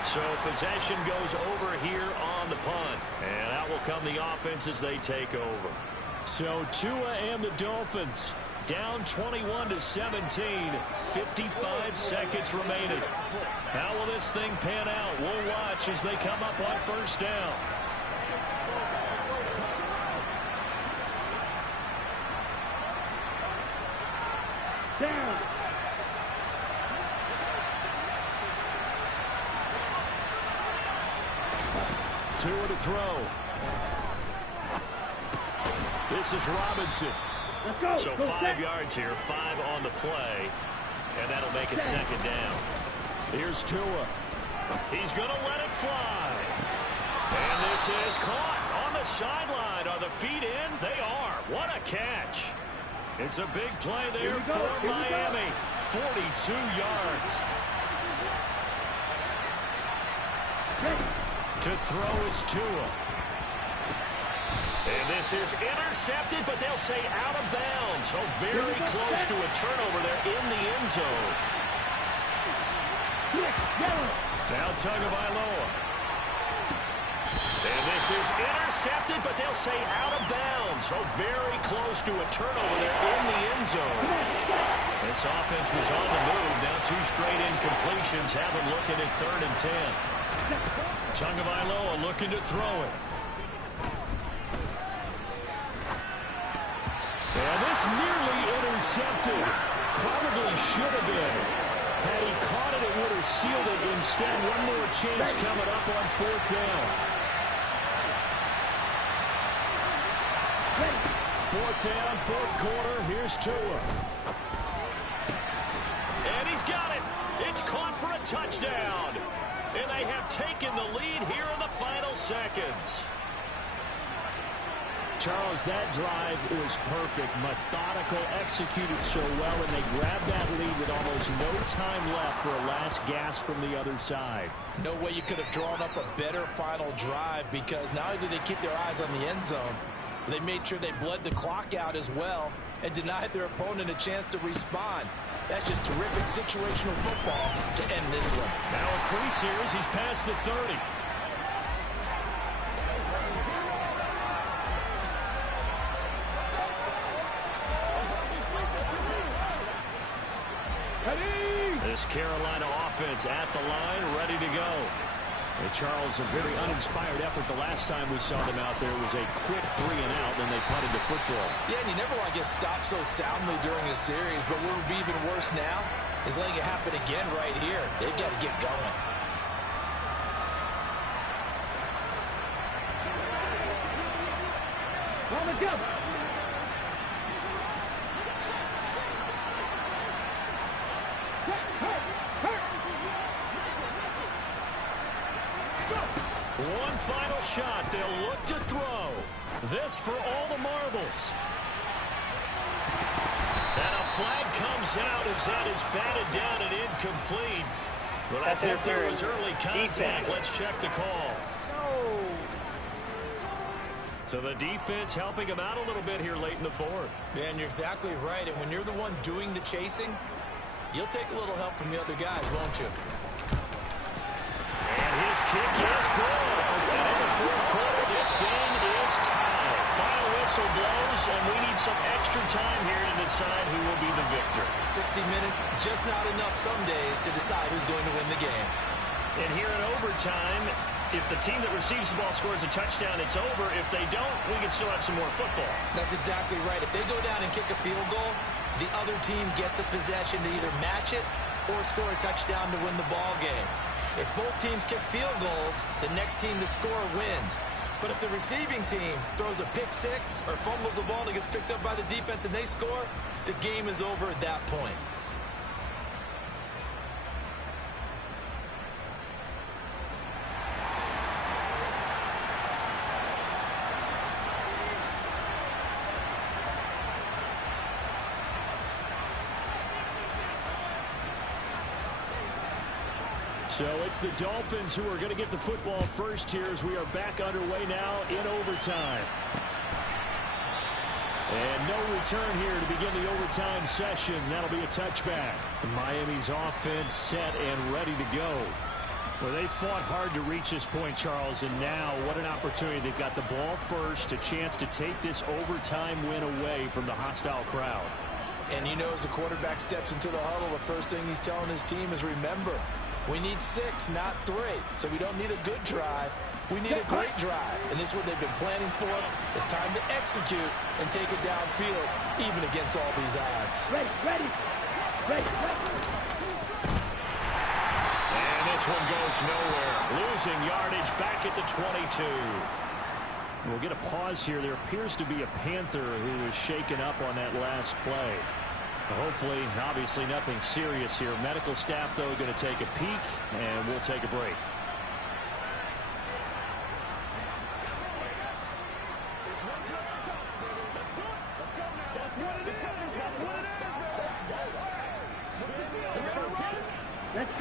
So possession goes over here on the punt. And out will come the offense as they take over. So Tua and the Dolphins down 21-17. 55 seconds remaining. How will this thing pan out? We'll watch as they come up on 1st down. Down. Tua to throw. This is Robinson. Let's go. So Go 5 back. yards here, 5 on the play, and that'll make it 2nd down. Here's Tua. He's going to let it fly. And this is caught on the sideline. Are the feet in? They are. What a catch. It's a big play there for Miami. 42 yards. To throw is Tua. And this is intercepted, but they'll say out of bounds. So very close to a turnover there in the end zone. Now Tagovailoa. And this is intercepted, but they'll say out of bounds. So very close to a turnover there in the end zone. This offense was on the move. Now 2 straight incompletions have them looking at 3rd and 10. Tagovailoa looking to throw it. And this nearly intercepted. Probably should have been. Had he caught it, it would have sealed it. Instead, one more chance coming up on 4th down. 4th down, 4th quarter. Here's Tua. And he's got it. It's caught for a touchdown. And they have taken the lead here in the final seconds. Charles, that drive was perfect. Methodical, executed so well, and they grabbed that lead with almost no time left for a last gasp from the other side. No way you could have drawn up a better final drive, because not only did they keep their eyes on the end zone, they made sure they bled the clock out as well and denied their opponent a chance to respond. That's just terrific situational football to end this one. Now a crease here as he's past the 30. This Carolina offense at the line, ready to go. And Charles, a very uninspired effort the last time we saw them out there. It was a quick 3 and out, then they punted the football. Yeah, and you never want to get stopped so soundly during a series, but what would be even worse now is letting it happen again right here. They've got to get going. On the go. One final shot. They'll look to throw. This for all the marbles. And a flag comes out as that is batted down and incomplete. But I think there was early contact. Let's check the call. So the defense helping him out a little bit here late in the 4th. Yeah, and you're exactly right. And when you're the one doing the chasing, you'll take a little help from the other guys, won't you? And his kick is good. And in the 4th quarter, this game is tied. Final whistle blows, and we need some extra time here to decide who will be the victor. 60 minutes, just not enough some days to decide who's going to win the game. And here in overtime, if the team that receives the ball scores a touchdown, it's over. If they don't, we can still have some more football. That's exactly right. If they go down and kick a field goal, the other team gets a possession to either match it or score a touchdown to win the ball game. If both teams kick field goals, the next team to score wins. But if the receiving team throws a pick six or fumbles the ball and it gets picked up by the defense and they score, the game is over at that point. So it's the Dolphins who are going to get the football first here as we are back underway now in overtime. And no return here to begin the overtime session. That'll be a touchback. Miami's offense set and ready to go. Well, they fought hard to reach this point, Charles, and now what an opportunity. They've got the ball first, a chance to take this overtime win away from the hostile crowd. And you know, as the quarterback steps into the huddle, the first thing he's telling his team is, remember, we need 6, not 3. So we don't need a good drive. We need a great drive. And this is what they've been planning for. It's time to execute and take it downfield, even against all these odds. Ready. And this one goes nowhere. Losing yardage back at the 22. We'll get a pause here. There appears to be a Panther who is shaken up on that last play. Hopefully, obviously nothing serious here. Medical staff, though, going to take a peek, and we'll take a break.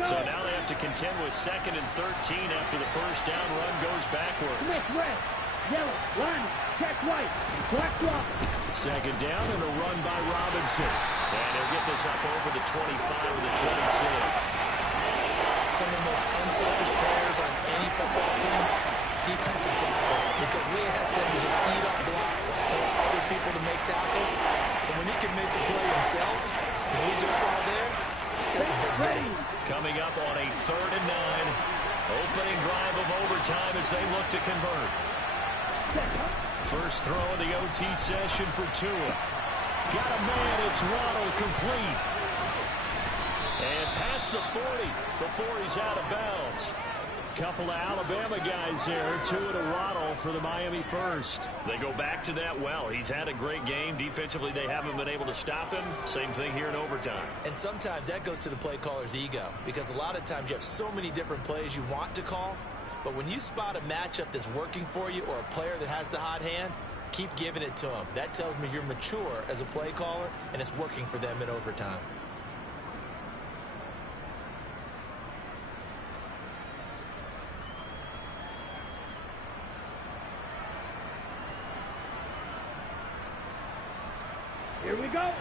So now they have to contend with 2nd and 13 after the first down run goes backwards. Smith, red, yellow, line, check white, black block. 2nd down and a run by Robinson. And he'll get this up over the 25 and the 26. Some of the most unselfish players on any football team, defensive tackles, because we ask them to just eat up blocks and allow other people to make tackles. But when he can make a play himself, as we just saw there, that's a big day. Coming up on a 3rd and 9. Opening drive of overtime as they look to convert. First throw of the OT session for Tua. Got a man, it's Waddle, complete. And past the 40 before he's out of bounds. Couple of Alabama guys there, Tua to Waddle for the Miami first. They go back to that well. He's had a great game. Defensively, they haven't been able to stop him. Same thing here in overtime. And sometimes that goes to the play caller's ego, because a lot of times you have so many different plays you want to call, but when you spot a matchup that's working for you or a player that has the hot hand, keep giving it to him. That tells me you're mature as a play caller, and it's working for them in overtime. Here we go.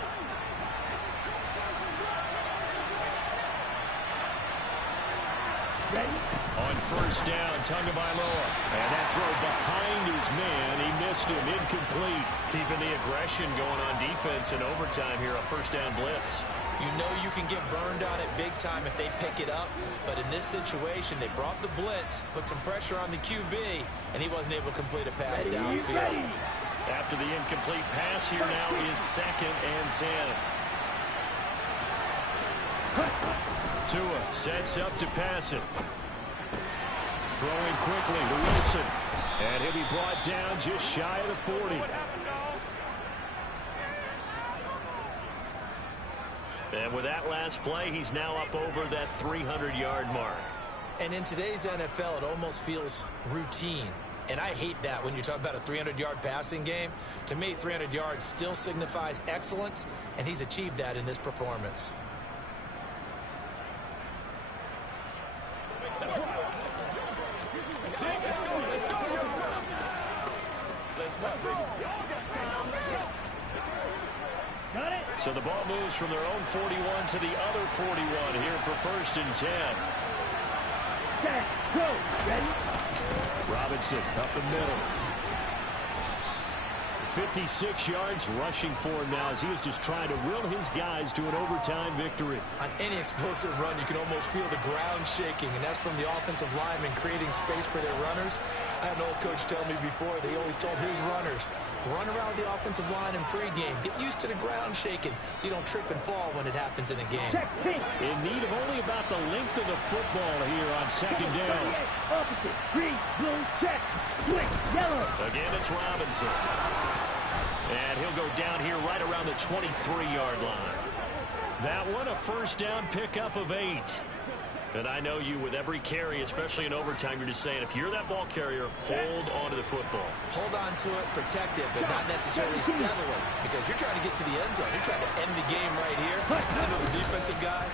Ready? On first down, Tagovailoa. And that throw behind his man. He missed him. Incomplete. Keeping the aggression going on defense in overtime here. A first down blitz. You know you can get burned on it big time if they pick it up. But in this situation, they brought the blitz, put some pressure on the QB, and he wasn't able to complete a pass downfield. After the incomplete pass, here now is 2nd and 10. Tua sets up to pass it. Throwing quickly to Wilson. And he'll be brought down just shy of the 40. And with that last play, he's now up over that 300-yard mark. And in today's NFL, it almost feels routine. And I hate that when you talk about a 300-yard passing game. To me, 300 yards still signifies excellence, and he's achieved that in this performance. So the ball moves from their own 41 to the other 41 here for 1st and 10. Set, go, ready? Robinson up the middle. 56 yards rushing for him now as he is just trying to will his guys to an overtime victory. On any explosive run, you can almost feel the ground shaking, and that's from the offensive linemen creating space for their runners. I had an old coach tell me before, they always told his runners, run around the offensive line in pregame. Get used to the ground shaking so you don't trip and fall when it happens in a game. In need of only about the length of the football here on 2nd down. Opposite, green, blue, check, quick, yellow. Again, it's Robinson. And he'll go down here right around the 23-yard line. That one, a first down pickup of 8. And I know you, with every carry, especially in overtime, you're just saying, if you're that ball carrier, hold on to the football. Hold on to it, protect it, but not necessarily settle it, because you're trying to get to the end zone. You're trying to end the game right here. I know the defensive guys,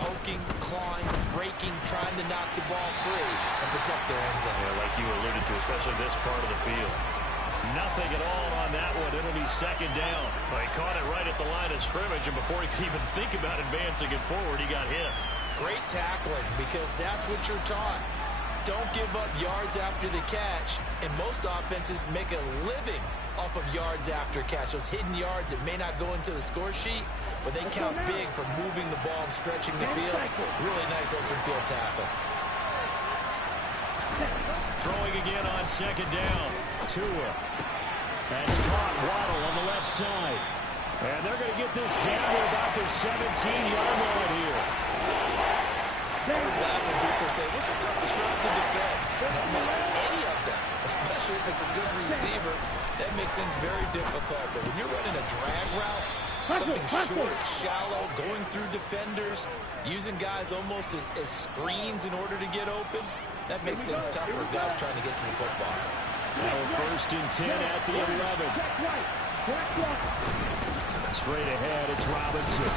poking, clawing, breaking, trying to knock the ball free and protect their end zone. Yeah, like you alluded to, especially this part of the field. Nothing at all on that one. It'll be second down. Well, he caught it right at the line of scrimmage, and before he could even think about advancing it forward, he got hit. Great tackling, because that's what you're taught. Don't give up yards after the catch, and most offenses make a living off of yards after catch. Those hidden yards that may not go into the score sheet, but they count big for moving the ball and stretching the field. Really nice open field tackle. Throwing again on second down. Tua. That's caught. Waddle on the left side. And they're going to get this down to about the 17-yard line here. I always laugh when people say, what's the toughest route to defend? I'm like, any of them, especially if it's a good receiver. That makes things very difficult. But when you're running a drag route, something short, shallow, going through defenders, using guys almost as screens in order to get open, that makes things tough for guys trying to get to the football. Now first and 10 at the 11. Straight ahead, it's Robinson.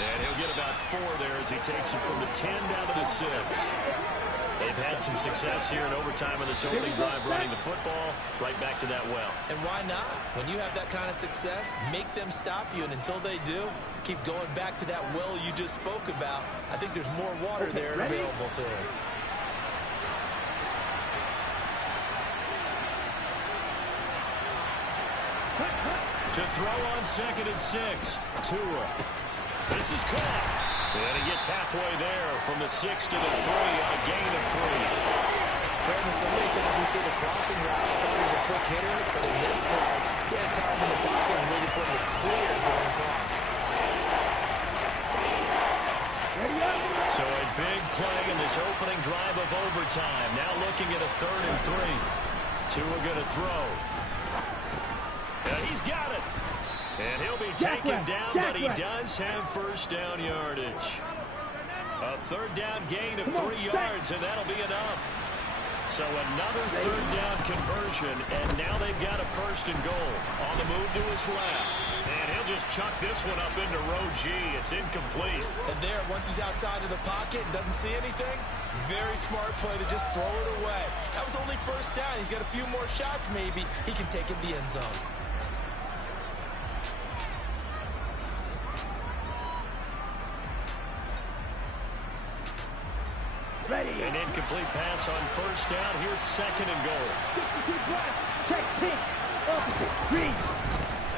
And he'll get about 4 there as he takes it from the 10 down to the 6. They've had some success here in overtime in this opening drive running the football right back to that well. And why not? When you have that kind of success, make them stop you. And until they do, keep going back to that well you just spoke about. I think there's more water there available to them. To throw on second and 6. Tua. This is caught. And he gets halfway there from the 6 to the 3 on a gain of 3. Brandon, so many times we see the crossing route start as a quick hitter, but in this play, he had time in the pocket and waited for him to clear going across. So a big play in this opening drive of overtime. Now looking at a 3rd and 3. Tua going to throw. And he's got it. And he'll be taken down, but he does have first down yardage. A 3rd down gain of 3 yards, and that'll be enough. So another 3rd down conversion, and now they've got a 1st and goal. On the move to his left. And he'll just chuck this one up into row G. It's incomplete. And there, once he's outside of the pocket and doesn't see anything, very smart play to just throw it away. That was only 1st down. He's got a few more shots maybe. He can take it in the end zone. An incomplete pass on 1st down. Here's 2nd and goal.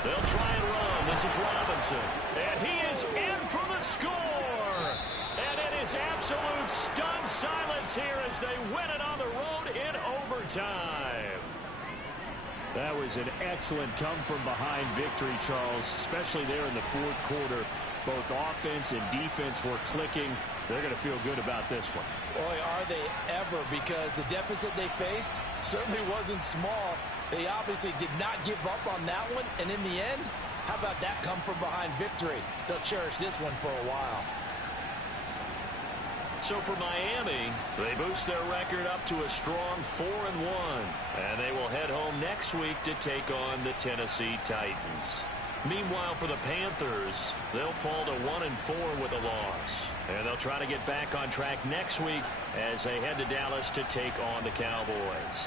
They'll try and run. This is Robinson. And he is in for the score. And it is absolute stunned silence here as they win it on the road in overtime. That was an excellent come-from-behind victory, Charles, especially there in the 4th quarter. Both offense and defense were clicking. They're going to feel good about this one. Boy, are they ever, because the deficit they faced certainly wasn't small. They obviously did not give up on that one, and in the end, how about that come-from-behind victory? They'll cherish this one for a while. So for Miami, they boost their record up to a strong 4-1, and they will head home next week to take on the Tennessee Titans. Meanwhile, for the Panthers, they'll fall to 1-4 with a loss. And they'll try to get back on track next week as they head to Dallas to take on the Cowboys.